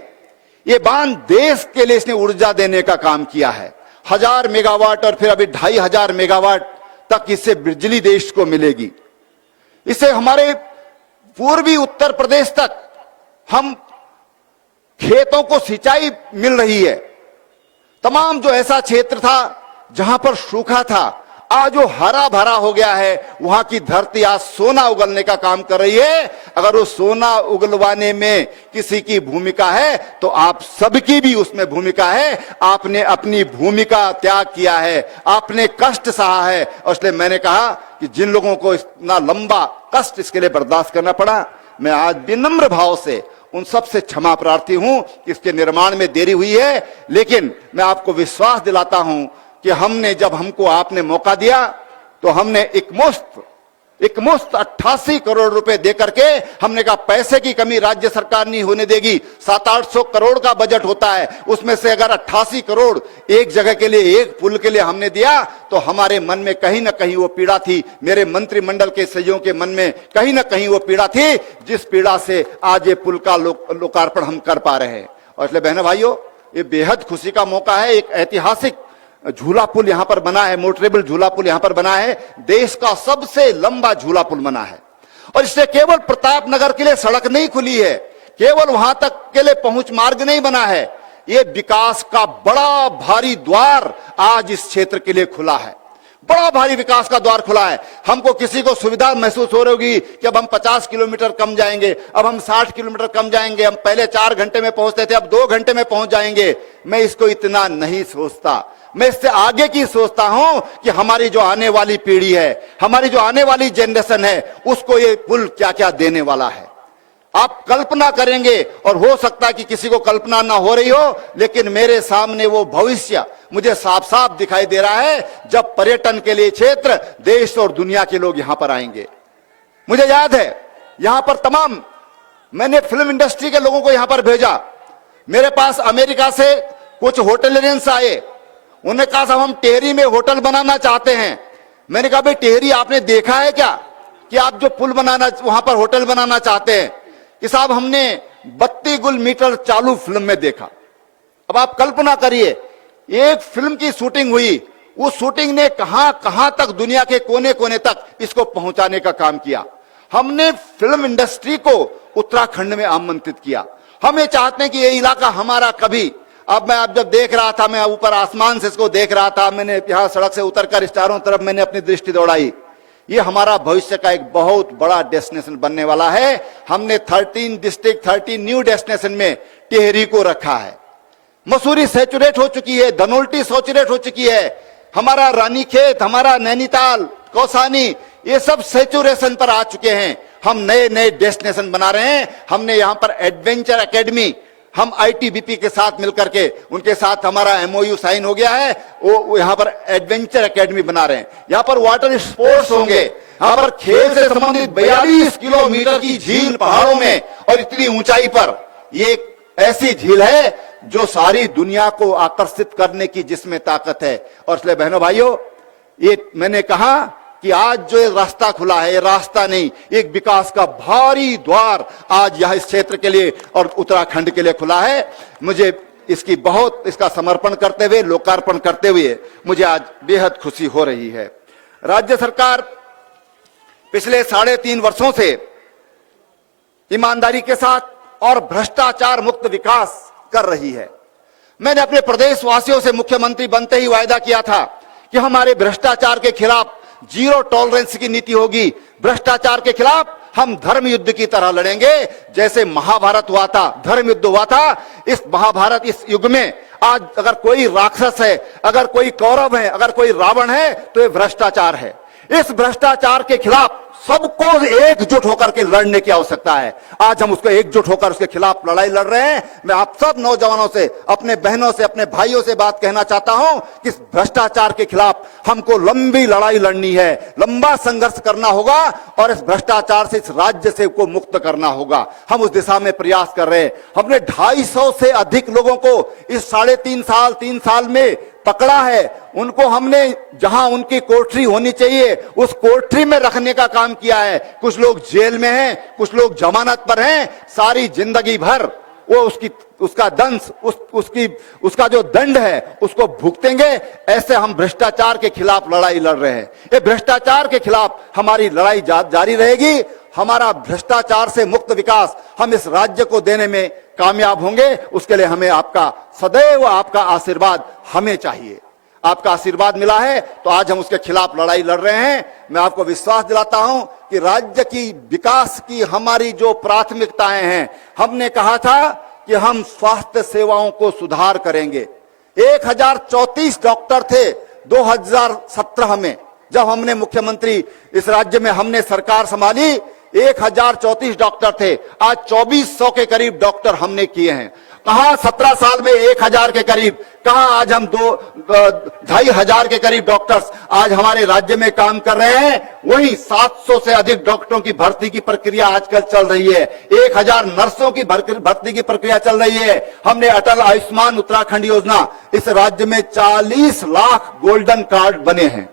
ये बांध देश के लिए इसने ऊर्जा देने का काम किया है। 1000 मेगावाट और फिर अभी 2500 मेगावाट तक इससे बिजली देश को मिलेगी। इससे हमारे पूर्वी उत्तर प्रदेश तक हम खेतों को सिंचाई मिल रही है। तमाम जो ऐसा क्षेत्र था जहां पर सूखा था, आज वो हरा भरा हो गया है, वहां की धरती आज सोना उगलने का काम कर रही है। अगर वो सोना उगलवाने में किसी की भूमिका है तो आप सबकी भी उसमें भूमिका है। आपने अपनी भूमिका त्याग किया है, आपने कष्ट सहा है, और इसलिए मैंने कहा कि जिन लोगों को इतना लंबा कष्ट इसके लिए बर्दाश्त करना पड़ा, मैं आज विनम्र भाव से उन सब से क्षमा प्रार्थी हूं कि इसके निर्माण में देरी हुई है। लेकिन मैं आपको विश्वास दिलाता हूं कि हमने, जब हमको आपने मौका दिया तो हमने एकमुश्त 88 करोड़ रुपए देकर के हमने कहा पैसे की कमी राज्य सरकार नहीं होने देगी। 700-800 करोड़ का बजट होता है, उसमें से अगर 88 करोड़ एक जगह के लिए, एक पुल के लिए हमने दिया तो हमारे मन में कहीं ना कहीं वो पीड़ा थी, मेरे मंत्रिमंडल के सदस्यों के मन में कहीं ना कहीं वो पीड़ा थी, जिस पीड़ा से आज ये पुल का लोकार्पण हम कर पा रहे हैं। और इसलिए बहनों भाइयों, ये बेहद खुशी का मौका है। एक ऐतिहासिक झूला पुल यहां पर बना है, मोटरेबल झूला पुल यहां पर बना है, देश का सबसे लंबा झूला पुल बना है। और इससे केवल प्रतापनगर के लिए सड़क नहीं खुली है, केवल वहां तक के लिए पहुंच मार्ग नहीं बना है, ये विकास का बड़ा भारी द्वार आज इस क्षेत्र के लिए खुला है। बड़ा भारी विकास का द्वार खुला है। हमको किसी को सुविधा महसूस हो रही होगी कि अब हम 50 किलोमीटर कम जाएंगे, अब हम 60 किलोमीटर कम जाएंगे, हम पहले 4 घंटे में पहुंचते थे, अब 2 घंटे में पहुंच जाएंगे। मैं इसको इतना नहीं सोचता, मैं इससे आगे की सोचता हूं कि हमारी जो आने वाली पीढ़ी है, हमारी जो आने वाली जनरेशन है, उसको ये पुल क्या क्या देने वाला है। आप कल्पना करेंगे, और हो सकता है कि किसी को कल्पना ना हो रही हो, लेकिन मेरे सामने वो भविष्य मुझे साफ साफ दिखाई दे रहा है, जब पर्यटन के लिए क्षेत्र, देश और दुनिया के लोग यहां पर आएंगे। मुझे याद है यहां पर तमाम, मैंने फिल्म इंडस्ट्री के लोगों को यहां पर भेजा। मेरे पास अमेरिका से कुछ होटलियंस आए, उन्होंने कहा साहब हम टेहरी में होटल बनाना चाहते हैं। मैंने कहा भाई टेहरी आपने देखा है क्या कि आप जो पुल बनाना, वहां पर होटल बनाना चाहते हैं? कि साहब हमने 32 गुल मीटर चालू फिल्म में देखा। अब आप कल्पना करिए, एक फिल्म की शूटिंग हुई, उस शूटिंग ने कहां कहां तक, दुनिया के कोने कोने तक इसको पहुंचाने का काम किया। हमने फिल्म इंडस्ट्री को उत्तराखंड में आमंत्रित किया। हम ये चाहते हैं कि ये इलाका हमारा कभी, अब मैं जब देख रहा था, मैं ऊपर आसमान से इसको देख रहा था, मैंने यहां सड़क से उतरकर चारों तरफ मैंने अपनी दृष्टि दौड़ाई, ये हमारा भविष्य का एक बहुत बड़ा डेस्टिनेशन बनने वाला है। हमने 13 डिस्ट्रिक्ट 13 न्यू डेस्टिनेशन में टिहरी को रखा है। मसूरी सैचुरेट हो चुकी है, धनोल्टी सैचुरेट हो चुकी है, हमारा रानीखेत, हमारा नैनीताल, कौसानी, ये सब सैचुरेशन पर आ चुके हैं। हम नए नए डेस्टिनेशन बना रहे हैं। हमने यहाँ पर एडवेंचर एकेडमी, हम आईटीबीपी के साथ मिलकर के, उनके साथ हमारा एमओयू साइन हो गया है, वो यहाँ पर एडवेंचर एकेडमी बना रहे हैं। यहाँ पर वाटर स्पोर्ट्स होंगे, यहाँ पर खेल से संबंधित 42 किलोमीटर की झील पहाड़ों में और इतनी ऊंचाई पर, ये एक ऐसी झील है जो सारी दुनिया को आकर्षित करने की जिसमें ताकत है। और इसलिए बहनों भाइयों, ये मैंने कहा कि आज जो ये रास्ता खुला है, ये रास्ता नहीं, एक विकास का भारी द्वार आज यह इस क्षेत्र के लिए और उत्तराखंड के लिए खुला है। मुझे इसकी बहुत, इसका समर्पण करते हुए, लोकार्पण करते हुए मुझे आज बेहद खुशी हो रही है। राज्य सरकार पिछले 3.5 वर्षों से ईमानदारी के साथ और भ्रष्टाचार मुक्त विकास कर रही है। मैंने अपने प्रदेश वासियों से मुख्यमंत्री बनते ही वायदा किया था कि हमारे भ्रष्टाचार के खिलाफ जीरो टॉलरेंस की नीति होगी। भ्रष्टाचार के खिलाफ हम धर्म युद्ध की तरह लड़ेंगे। जैसे महाभारत हुआ था, धर्म युद्ध हुआ था, इस महाभारत, इस युग में आज अगर कोई राक्षस है, अगर कोई कौरव है, अगर कोई रावण है, तो ये भ्रष्टाचार है। इस भ्रष्टाचार के खिलाफ सबको एकजुट होकर के लड़ने की आवश्यकता है। आज हम उसको एकजुट होकर उसके खिलाफ लड़ाई लड़ रहे हैं। मैं आप सब नौजवानों से, अपने बहनों से, अपने भाइयों से बात कहना चाहता हूं कि इस भ्रष्टाचार के खिलाफ हमको लंबी लड़ाई लड़नी है, लंबा संघर्ष करना होगा और इस भ्रष्टाचार से इस राज्य से को मुक्त करना होगा। हम उस दिशा में प्रयास कर रहे हैं। हमने 250 से अधिक लोगों को इस 3 साल में पकड़ा है। उनको हमने जहां उनकी कोठरी होनी चाहिए उस कोठरी में रखने का काम किया है। कुछ लोग जेल में हैं, कुछ लोग जमानत पर हैं। सारी जिंदगी भर वो उसका दंश, उसका जो दंड है उसको भुगतेंगे। ऐसे हम भ्रष्टाचार के खिलाफ लड़ाई लड़ रहे हैं। ये भ्रष्टाचार के खिलाफ हमारी लड़ाई जारी रहेगी। हमारा भ्रष्टाचार से मुक्त विकास हम इस राज्य को देने में कामयाब होंगे। उसके लिए हमें आपका सदैव, आपका आशीर्वाद हमें चाहिए। आपका आशीर्वाद मिला है तो आज हम उसके खिलाफ लड़ाई लड़ रहे हैं। मैं आपको विश्वास दिलाता हूं कि राज्य की विकास की हमारी जो प्राथमिकताएं हैं, हमने कहा था कि हम स्वास्थ्य सेवाओं को सुधार करेंगे। 1034 डॉक्टर थे 2017 में, जब हमने मुख्यमंत्री इस राज्य में हमने सरकार संभाली 1034 डॉक्टर थे। आज 2400 के करीब डॉक्टर हमने किए हैं। कहां 17 साल में 1000 के करीब, कहां आज हम 2500 के करीब डॉक्टर्स आज हमारे राज्य में काम कर रहे हैं। वहीं 700 से अधिक डॉक्टरों की भर्ती की प्रक्रिया आजकल चल रही है। 1000 नर्सों की भर्ती की प्रक्रिया चल रही है। हमने अटल आयुष्मान उत्तराखंड योजना, इस राज्य में 40 लाख गोल्डन कार्ड बने हैं।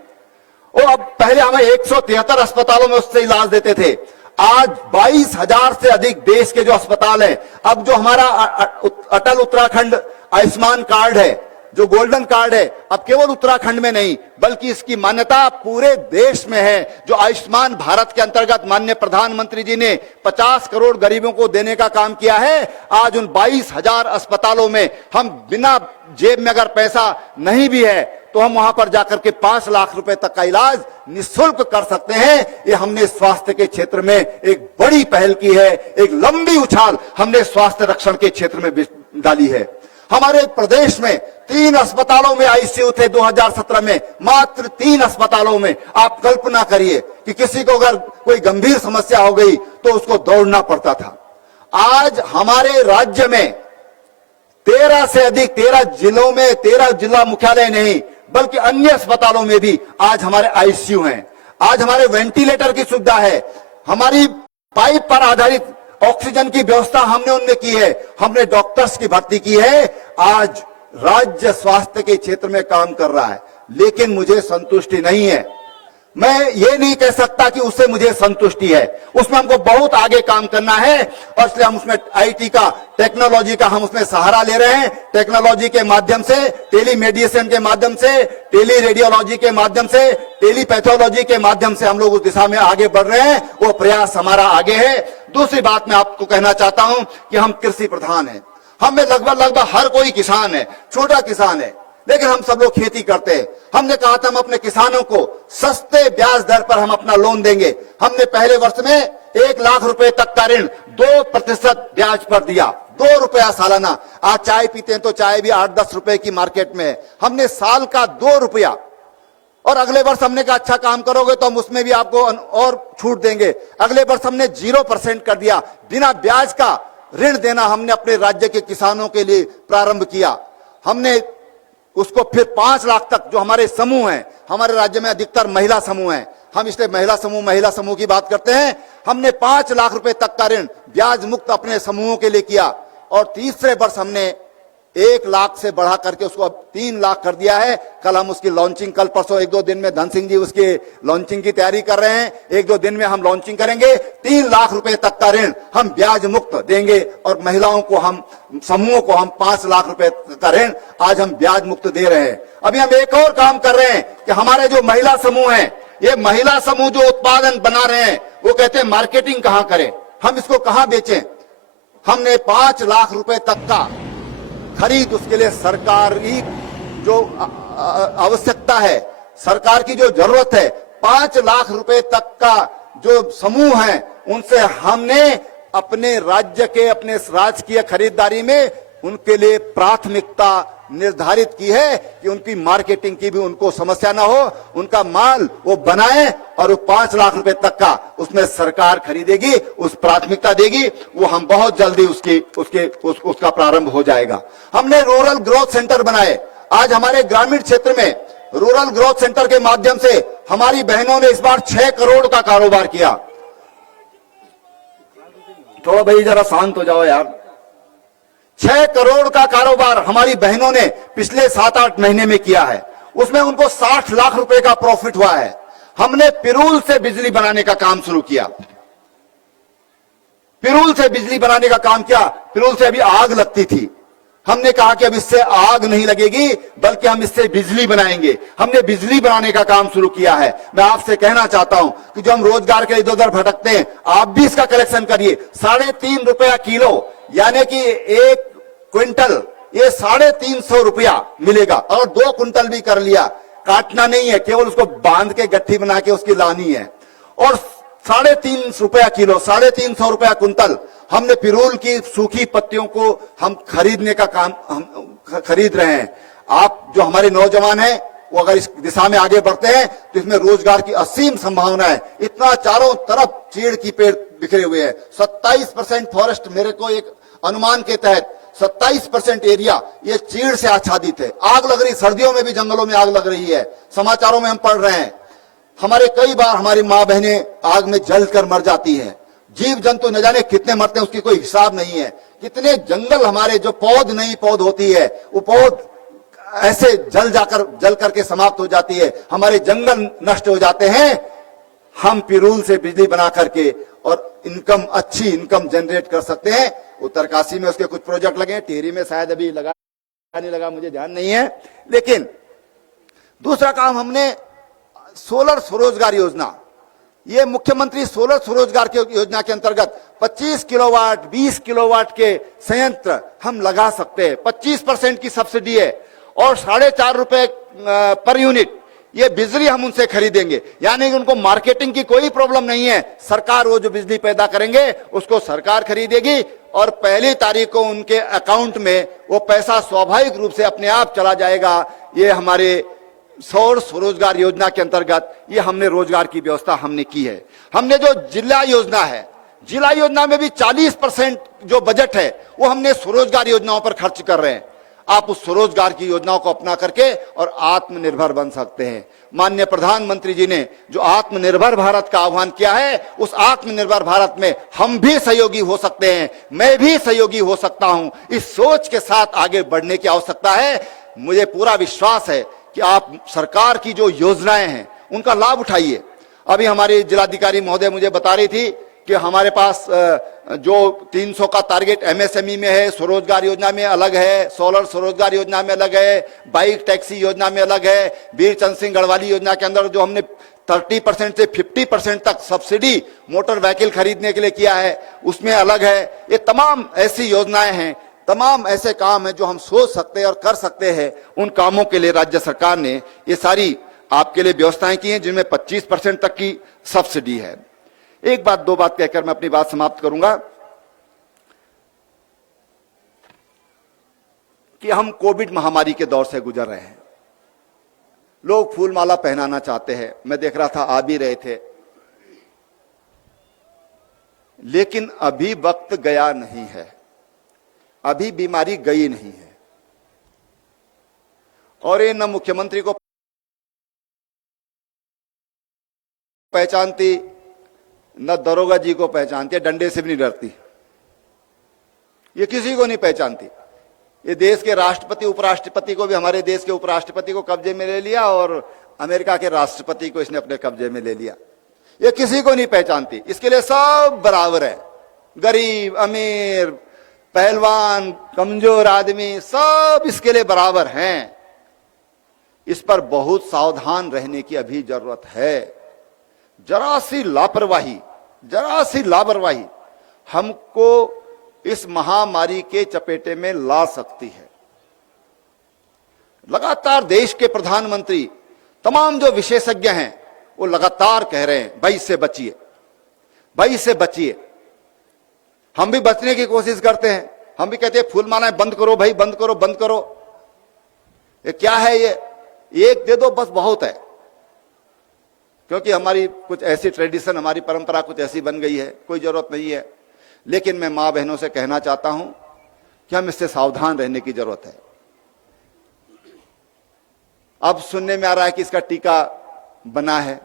और अब पहले हमें 173 अस्पतालों में उससे इलाज देते थे, आज 22,000 से अधिक देश के जो अस्पताल हैं, अब जो हमारा अटल उत्तराखंड आयुष्मान कार्ड है, जो गोल्डन कार्ड है, अब केवल उत्तराखंड में नहीं बल्कि इसकी मान्यता पूरे देश में है। जो आयुष्मान भारत के अंतर्गत माननीय प्रधानमंत्री जी ने 50 करोड़ गरीबों को देने का काम किया है, आज उन 22,000 अस्पतालों में हम बिना जेब में अगर पैसा नहीं भी है तो हम वहां पर जाकर के 5 लाख रुपए तक का इलाज निःशुल्क कर सकते हैं। ये हमने स्वास्थ्य के क्षेत्र में एक बड़ी पहल की है, एक लंबी उछाल हमने स्वास्थ्य रक्षण के क्षेत्र में डाली है। हमारे प्रदेश में 3 अस्पतालों में आईसीयू थे 2017 में, मात्र 3 अस्पतालों में। आप कल्पना करिए कि किसी को अगर कोई गंभीर समस्या हो गई तो उसको दौड़ना पड़ता था। आज हमारे राज्य में 13 से अधिक 13 जिलों में 13 जिला मुख्यालय नहीं बल्कि अन्य अस्पतालों में भी आज हमारे आईसीयू हैं। आज हमारे वेंटिलेटर की सुविधा है, हमारी पाइप पर आधारित ऑक्सीजन की व्यवस्था हमने उनमें की है, हमने डॉक्टर्स की भर्ती की है। आज राज्य स्वास्थ्य के क्षेत्र में काम कर रहा है, लेकिन मुझे संतुष्टि नहीं है। मैं ये नहीं कह सकता कि उससे मुझे संतुष्टि है, उसमें हमको बहुत आगे काम करना है और इसलिए हम उसमें आईटी का, टेक्नोलॉजी का हम उसमें सहारा ले रहे हैं। टेक्नोलॉजी के माध्यम से, टेलीमेडिसिन के माध्यम से, टेली रेडियोलॉजी के माध्यम से, टेलीपैथोलॉजी के माध्यम से हम लोग उस दिशा में आगे बढ़ रहे हैं। वो प्रयास हमारा आगे है। दूसरी बात मैं आपको कहना चाहता हूं कि हम कृषि प्रधान हैं। हमें लगभग हर कोई किसान है, छोटा किसान है, लेकिन हम सब लोग खेती करते हैं। हमने कहा था हम अपने किसानों को सस्ते ब्याज दर पर हम अपना लोन देंगे। हमने पहले वर्ष में 1 लाख रुपए तक का ऋण 2% ब्याज पर दिया, 2 रुपया सालाना। आज चाय पीते हैं तो चाय भी 8-10 रुपए की मार्केट में है, हमने साल का 2 रुपया। और अगले वर्ष हमने कहा अच्छा काम करोगे तो हम उसमें भी आपको और छूट देंगे। अगले वर्ष हमने 0% कर दिया, बिना ब्याज का ऋण देना हमने अपने राज्य के किसानों के लिए प्रारंभ किया। हमने उसको फिर 5 लाख तक, जो हमारे समूह हैं, हमारे राज्य में अधिकतर महिला समूह हैं, हम इसलिए महिला समूह की बात करते हैं, हमने 5 लाख रुपए तक का ऋण ब्याज मुक्त अपने समूहों के लिए किया। और तीसरे वर्ष हमने 1 लाख से बढ़ा करके उसको अब 3 लाख कर दिया है। कल हम उसकी लॉन्चिंग, कल परसों 1-2 दिन में धन सिंह जी उसकी लॉन्चिंग की तैयारी कर रहे हैं, 1-2 दिन में हम लॉन्चिंग करेंगे। 3 लाख रुपए तक का ऋण हम ब्याज मुक्त देंगे और महिलाओं को, हम समूहों को हम 5 लाख रुपए का ऋण आज हम ब्याज मुक्त दे रहे हैं। अभी हम एक और काम कर रहे हैं कि हमारे जो महिला समूह हैं, ये महिला समूह जो उत्पादन बना रहे हैं, वो कहते हैं मार्केटिंग कहां करें, हम इसको कहां बेचें। हमने 5 लाख रुपए तक का खरीद, उसके लिए सरकारी जो आवश्यकता है, सरकार की जो जरूरत है, 5 लाख रुपए तक का जो समूह है उनसे हमने अपने राज्य के, अपने राजकीय खरीदारी में उनके लिए प्राथमिकता निर्धारित की है कि उनकी मार्केटिंग की भी उनको समस्या ना हो, उनका माल वो बनाए और वो 5 लाख रुपए तक का उसमें सरकार खरीदेगी, उस प्राथमिकता देगी। वो हम बहुत जल्दी उसका प्रारंभ हो जाएगा। हमने रूरल ग्रोथ सेंटर बनाए। आज हमारे ग्रामीण क्षेत्र में रूरल ग्रोथ सेंटर के माध्यम से हमारी बहनों ने इस बार 6 करोड़ का कारोबार किया। थोड़ा भाई जरा शांत हो जाओ यार। 6 करोड़ का कारोबार हमारी बहनों ने पिछले 7-8 महीने में किया है। उसमें उनको 60 लाख रुपए का प्रॉफिट हुआ है। हमने पिरूल से बिजली बनाने का काम शुरू किया। पिरूल से बिजली बनाने का काम किया। पिरूल से अभी आग लगती थी, हमने कहा कि अब इससे आग नहीं लगेगी बल्कि हम इससे बिजली बनाएंगे। हमने बिजली बनाने का काम शुरू किया है। मैं आपसे कहना चाहता हूं कि जो हम रोजगार के इधर उधर भटकते हैं, आप भी इसका कलेक्शन करिए। 3.5 रुपया किलो, यानी कि 1 क्विंटल ये 350 रुपया मिलेगा। और 2 कुंटल भी कर लिया, काटना नहीं है, केवल उसको बांध के गट्ठी बना के उसकी लानी है। और 350 रुपया किलो, 350 रुपया कुंतल हमने पिरूल की सूखी पत्तियों को हम खरीदने का काम हम खरीद रहे हैं। आप जो हमारे नौजवान हैं वो अगर इस दिशा में आगे बढ़ते हैं तो इसमें रोजगार की असीम संभावना है। इतना चारों तरफ चीड़ की पेड़ बिखरे हुए हैं। 27% फॉरेस्ट, मेरे को एक अनुमान के तहत 27% एरिया ये चीड़ से आच्छादित है। आग लग रही, सर्दियों में भी जंगलों में आग लग रही है, समाचारों में हम पढ़ रहे हैं। हमारे कई बार हमारी माँ बहनें आग में जलकर मर जाती है। जीव जंतु न जाने कितने मरते हैं, उसकी कोई हिसाब नहीं है। कितने जंगल हमारे, जो पौध नई पौध होती है वो पौध ऐसे जल करके समाप्त हो जाती है। हमारे जंगल नष्ट हो जाते हैं। हम पिरूल से बिजली बना करके और इनकम, अच्छी इनकम जनरेट कर सकते हैं। उत्तरकाशी में उसके कुछ प्रोजेक्ट लगे हैं, टिहरी में शायद अभी लगा नहीं लगा, मुझे ध्यान नहीं है। लेकिन दूसरा काम हमने सोलर स्वरोजगार योजना, ये मुख्यमंत्री सोलर स्वरोजगार की योजना के अंतर्गत 25 किलोवाट 20 किलोवाट के संयंत्र हम लगा सकते हैं। 25% की सब्सिडी है और 4.5 रुपए पर यूनिट ये बिजली हम उनसे खरीदेंगे। यानी कि उनको मार्केटिंग की कोई प्रॉब्लम नहीं है। सरकार वो जो बिजली पैदा करेंगे उसको सरकार खरीदेगी और 1 तारीख को उनके अकाउंट में वो पैसा स्वाभाविक रूप से अपने आप चला जाएगा। ये हमारे सौर स्वरोजगार योजना के अंतर्गत ये हमने रोजगार की व्यवस्था हमने की है। हमने जो जिला योजना है, जिला योजना में भी 40% जो बजट है वो हमने स्वरोजगार योजनाओं पर खर्च कर रहे हैं। आप उस स्वरोजगार की योजनाओं को अपना करके और आत्मनिर्भर बन सकते हैं। माननीय प्रधानमंत्री जी ने जो आत्मनिर्भर भारत का आह्वान किया है, उस आत्मनिर्भर भारत में हम भी सहयोगी हो सकते हैं, मैं भी सहयोगी हो सकता हूं। इस सोच के साथ आगे बढ़ने की आवश्यकता है। मुझे पूरा विश्वास है कि आप सरकार की जो योजनाएं हैं उनका लाभ उठाइए। अभी हमारी जिलाधिकारी महोदय मुझे बता रही थी कि हमारे पास जो 300 का टारगेट MSME में है, स्वरोजगार योजना में अलग है, सोलर स्वरोजगार योजना में अलग है, बाइक टैक्सी योजना में अलग है, वीर चंद सिंह गढ़वाली योजना के अंदर जो हमने 30% से 50% तक सब्सिडी मोटर व्हीकल खरीदने के लिए किया है उसमें अलग है। ये तमाम ऐसी योजनाएं हैं, तमाम ऐसे काम हैं जो हम सोच सकते हैं और कर सकते हैं। उन कामों के लिए राज्य सरकार ने ये सारी आपके लिए व्यवस्थाएं की हैं जिनमें 25% तक की सब्सिडी है। एक बात, 2 बात कहकर मैं अपनी बात समाप्त करूंगा कि हम कोविड महामारी के दौर से गुजर रहे हैं। लोग फूल माला पहनाना चाहते हैं, मैं देख रहा था आ भी रहे थे, लेकिन अभी वक्त गया नहीं है, अभी बीमारी गई नहीं है। और ये न मुख्यमंत्री को पहचानती, न दरोगा जी को पहचानती, डंडे से भी नहीं डरती, ये किसी को नहीं पहचानती। ये देश के राष्ट्रपति उपराष्ट्रपति को भी, हमारे देश के उपराष्ट्रपति को कब्जे में ले लिया और अमेरिका के राष्ट्रपति को इसने अपने कब्जे में ले लिया। ये किसी को नहीं पहचानती। इसके लिए सब बराबर है, गरीब अमीर, पहलवान कमजोर आदमी, सब इसके लिए बराबर हैं। इस पर बहुत सावधान रहने की अभी जरूरत है। जरा सी लापरवाही हमको इस महामारी के चपेटे में ला सकती है। लगातार देश के प्रधानमंत्री, तमाम जो विशेषज्ञ हैं वो लगातार कह रहे हैं भाई इससे बचिए, भाई इससे बचिए। हम भी बचने की कोशिश करते हैं, हम भी कहते हैं फूल मालाएं बंद करो भाई, बंद करो बंद करो। ये क्या है, ये एक दे दो बस बहुत है। क्योंकि हमारी कुछ ऐसी ट्रेडिशन, हमारी परंपरा कुछ ऐसी बन गई है, कोई जरूरत नहीं है। लेकिन मैं मां बहनों से कहना चाहता हूं कि हम इससे सावधान रहने की जरूरत है। अब सुनने में आ रहा है कि इसका टीका बना है,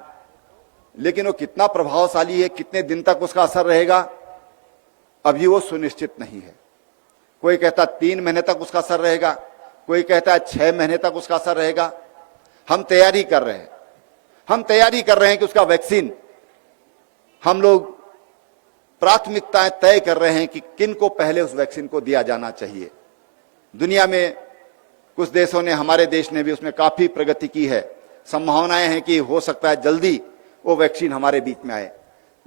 लेकिन वो कितना प्रभावशाली है, कितने दिन तक उसका असर रहेगा, अभी वो सुनिश्चित नहीं है। कोई कहता 3 महीने तक उसका असर रहेगा, कोई कहता है 6 महीने तक उसका असर रहेगा। हम तैयारी कर रहे हैं, हम तैयारी कर रहे हैं कि उसका वैक्सीन, हम लोग प्राथमिकताएं तय कर रहे हैं कि किन को पहले उस वैक्सीन को दिया जाना चाहिए। दुनिया में कुछ देशों ने, हमारे देश ने भी उसमें काफी प्रगति की है। संभावनाएं हैं कि हो सकता है जल्दी वो वैक्सीन हमारे बीच में आए।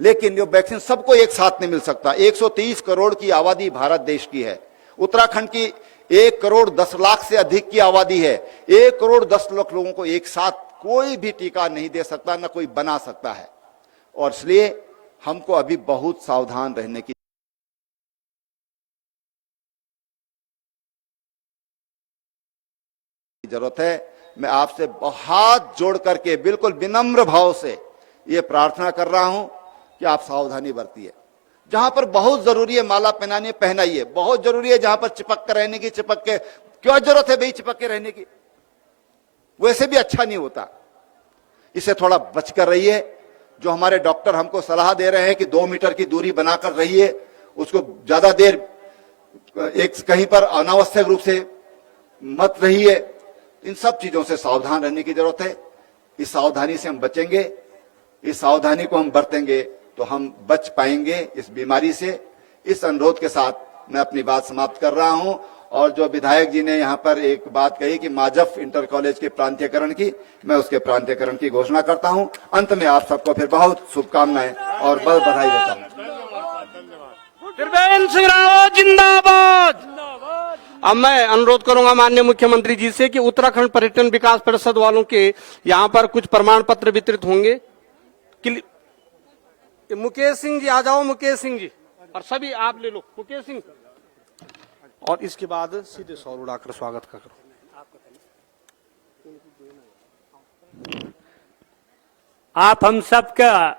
लेकिन जो वैक्सीन सबको एक साथ नहीं मिल सकता। 130 करोड़ की आबादी भारत देश की है। उत्तराखंड की 1,10,00,000 से अधिक की आबादी है। 1,10,00,000 लोगों को एक साथ कोई भी टीका नहीं दे सकता, न कोई बना सकता है। और इसलिए हमको अभी बहुत सावधान रहने की जरूरत है। मैं आपसे हाथ जोड़ करके बिल्कुल विनम्र भाव से ये प्रार्थना कर रहा हूं कि आप सावधानी बरतिए। जहां पर बहुत जरूरी है माला पहनानी पहनाइए, बहुत जरूरी है जहां पर चिपक कर रहने की चिपक के, क्यों जरूरत है भाई चिपक के रहने की, वैसे भी अच्छा नहीं होता। इससे थोड़ा बचकर रहिए। जो हमारे डॉक्टर हमको सलाह दे रहे हैं कि 2 मीटर की दूरी बनाकर रहिए, उसको ज्यादा देर एक कहीं पर अनावश्यक रूप से मत रहिए। इन सब चीजों से सावधान रहने की जरूरत है। इस सावधानी से हम बचेंगे, इस सावधानी को हम बरतेंगे तो हम बच पाएंगे इस बीमारी से। इस अनुरोध के साथ मैं अपनी बात समाप्त कर रहा हूं। और जो विधायक जी ने यहाँ पर एक बात कही कि माजफ इंटर कॉलेज के प्रांतीयकरण की, मैं उसके प्रांतीयकरण की घोषणा करता हूं। अंत में आप सबको फिर बहुत शुभकामनाएं और बधाई देता हूं। त्रिवेंद्र सिंह रावत जिंदाबाद। अब मैं अनुरोध करूंगा माननीय मुख्यमंत्री जी से कि उत्तराखंड पर्यटन विकास परिषद वालों के यहाँ पर कुछ प्रमाण पत्र वितरित होंगे। मुकेश सिंह जी आ जाओ, मुकेश सिंह जी, और सभी आप ले लो, मुकेश सिंह। और इसके बाद सीधे सौर उड़ाकर स्वागत का करो। आप हम सब का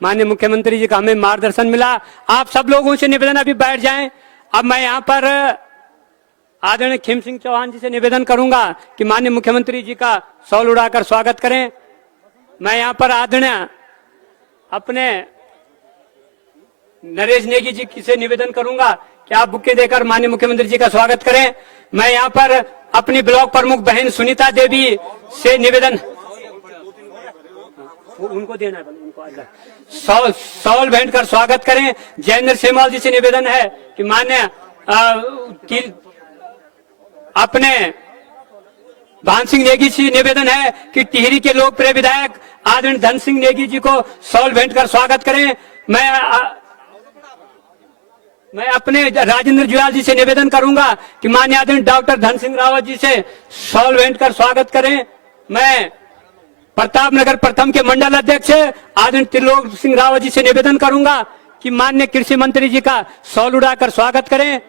माननीय मुख्यमंत्री जी का हमें मार्गदर्शन मिला। आप सब लोगों से निवेदन अभी बैठ जाएं। अब मैं यहाँ पर आदरणीय खीम सिंह चौहान जी से निवेदन करूंगा कि माननीय मुख्यमंत्री जी का शॉल उड़ाकर स्वागत करें। मैं यहाँ पर आदरणीय अपने नरेश नेगी जी से निवेदन करूंगा कि आप बुके देकर माननीय मुख्यमंत्री जी का स्वागत करें। मैं यहाँ पर अपनी ब्लॉक प्रमुख बहन सुनीता देवी से निवेदन, उनको देना है, उनको शॉल भेंट कर स्वागत करें। जयेंद्र सेमवाल जी से निवेदन है कि मान्य अपने भान सिंह नेगी से निवेदन है कि टिहरी के लोकप्रिय विधायक आदरणीय धन सिंह नेगी जी को शॉल भेंट कर स्वागत करें। मैं अपने राजेंद्र जुयाल जी से निवेदन करूंगा कि माननीय आदरणीय डॉक्टर धन सिंह रावत जी से शॉल भेंट कर स्वागत करें। मैं प्रतापनगर प्रथम के मंडल अध्यक्ष आदरणीय त्रिलोक सिंह रावत जी से निवेदन करूंगा कि माननीय कृषि मंत्री जी का शॉल उड़ाकर स्वागत करें।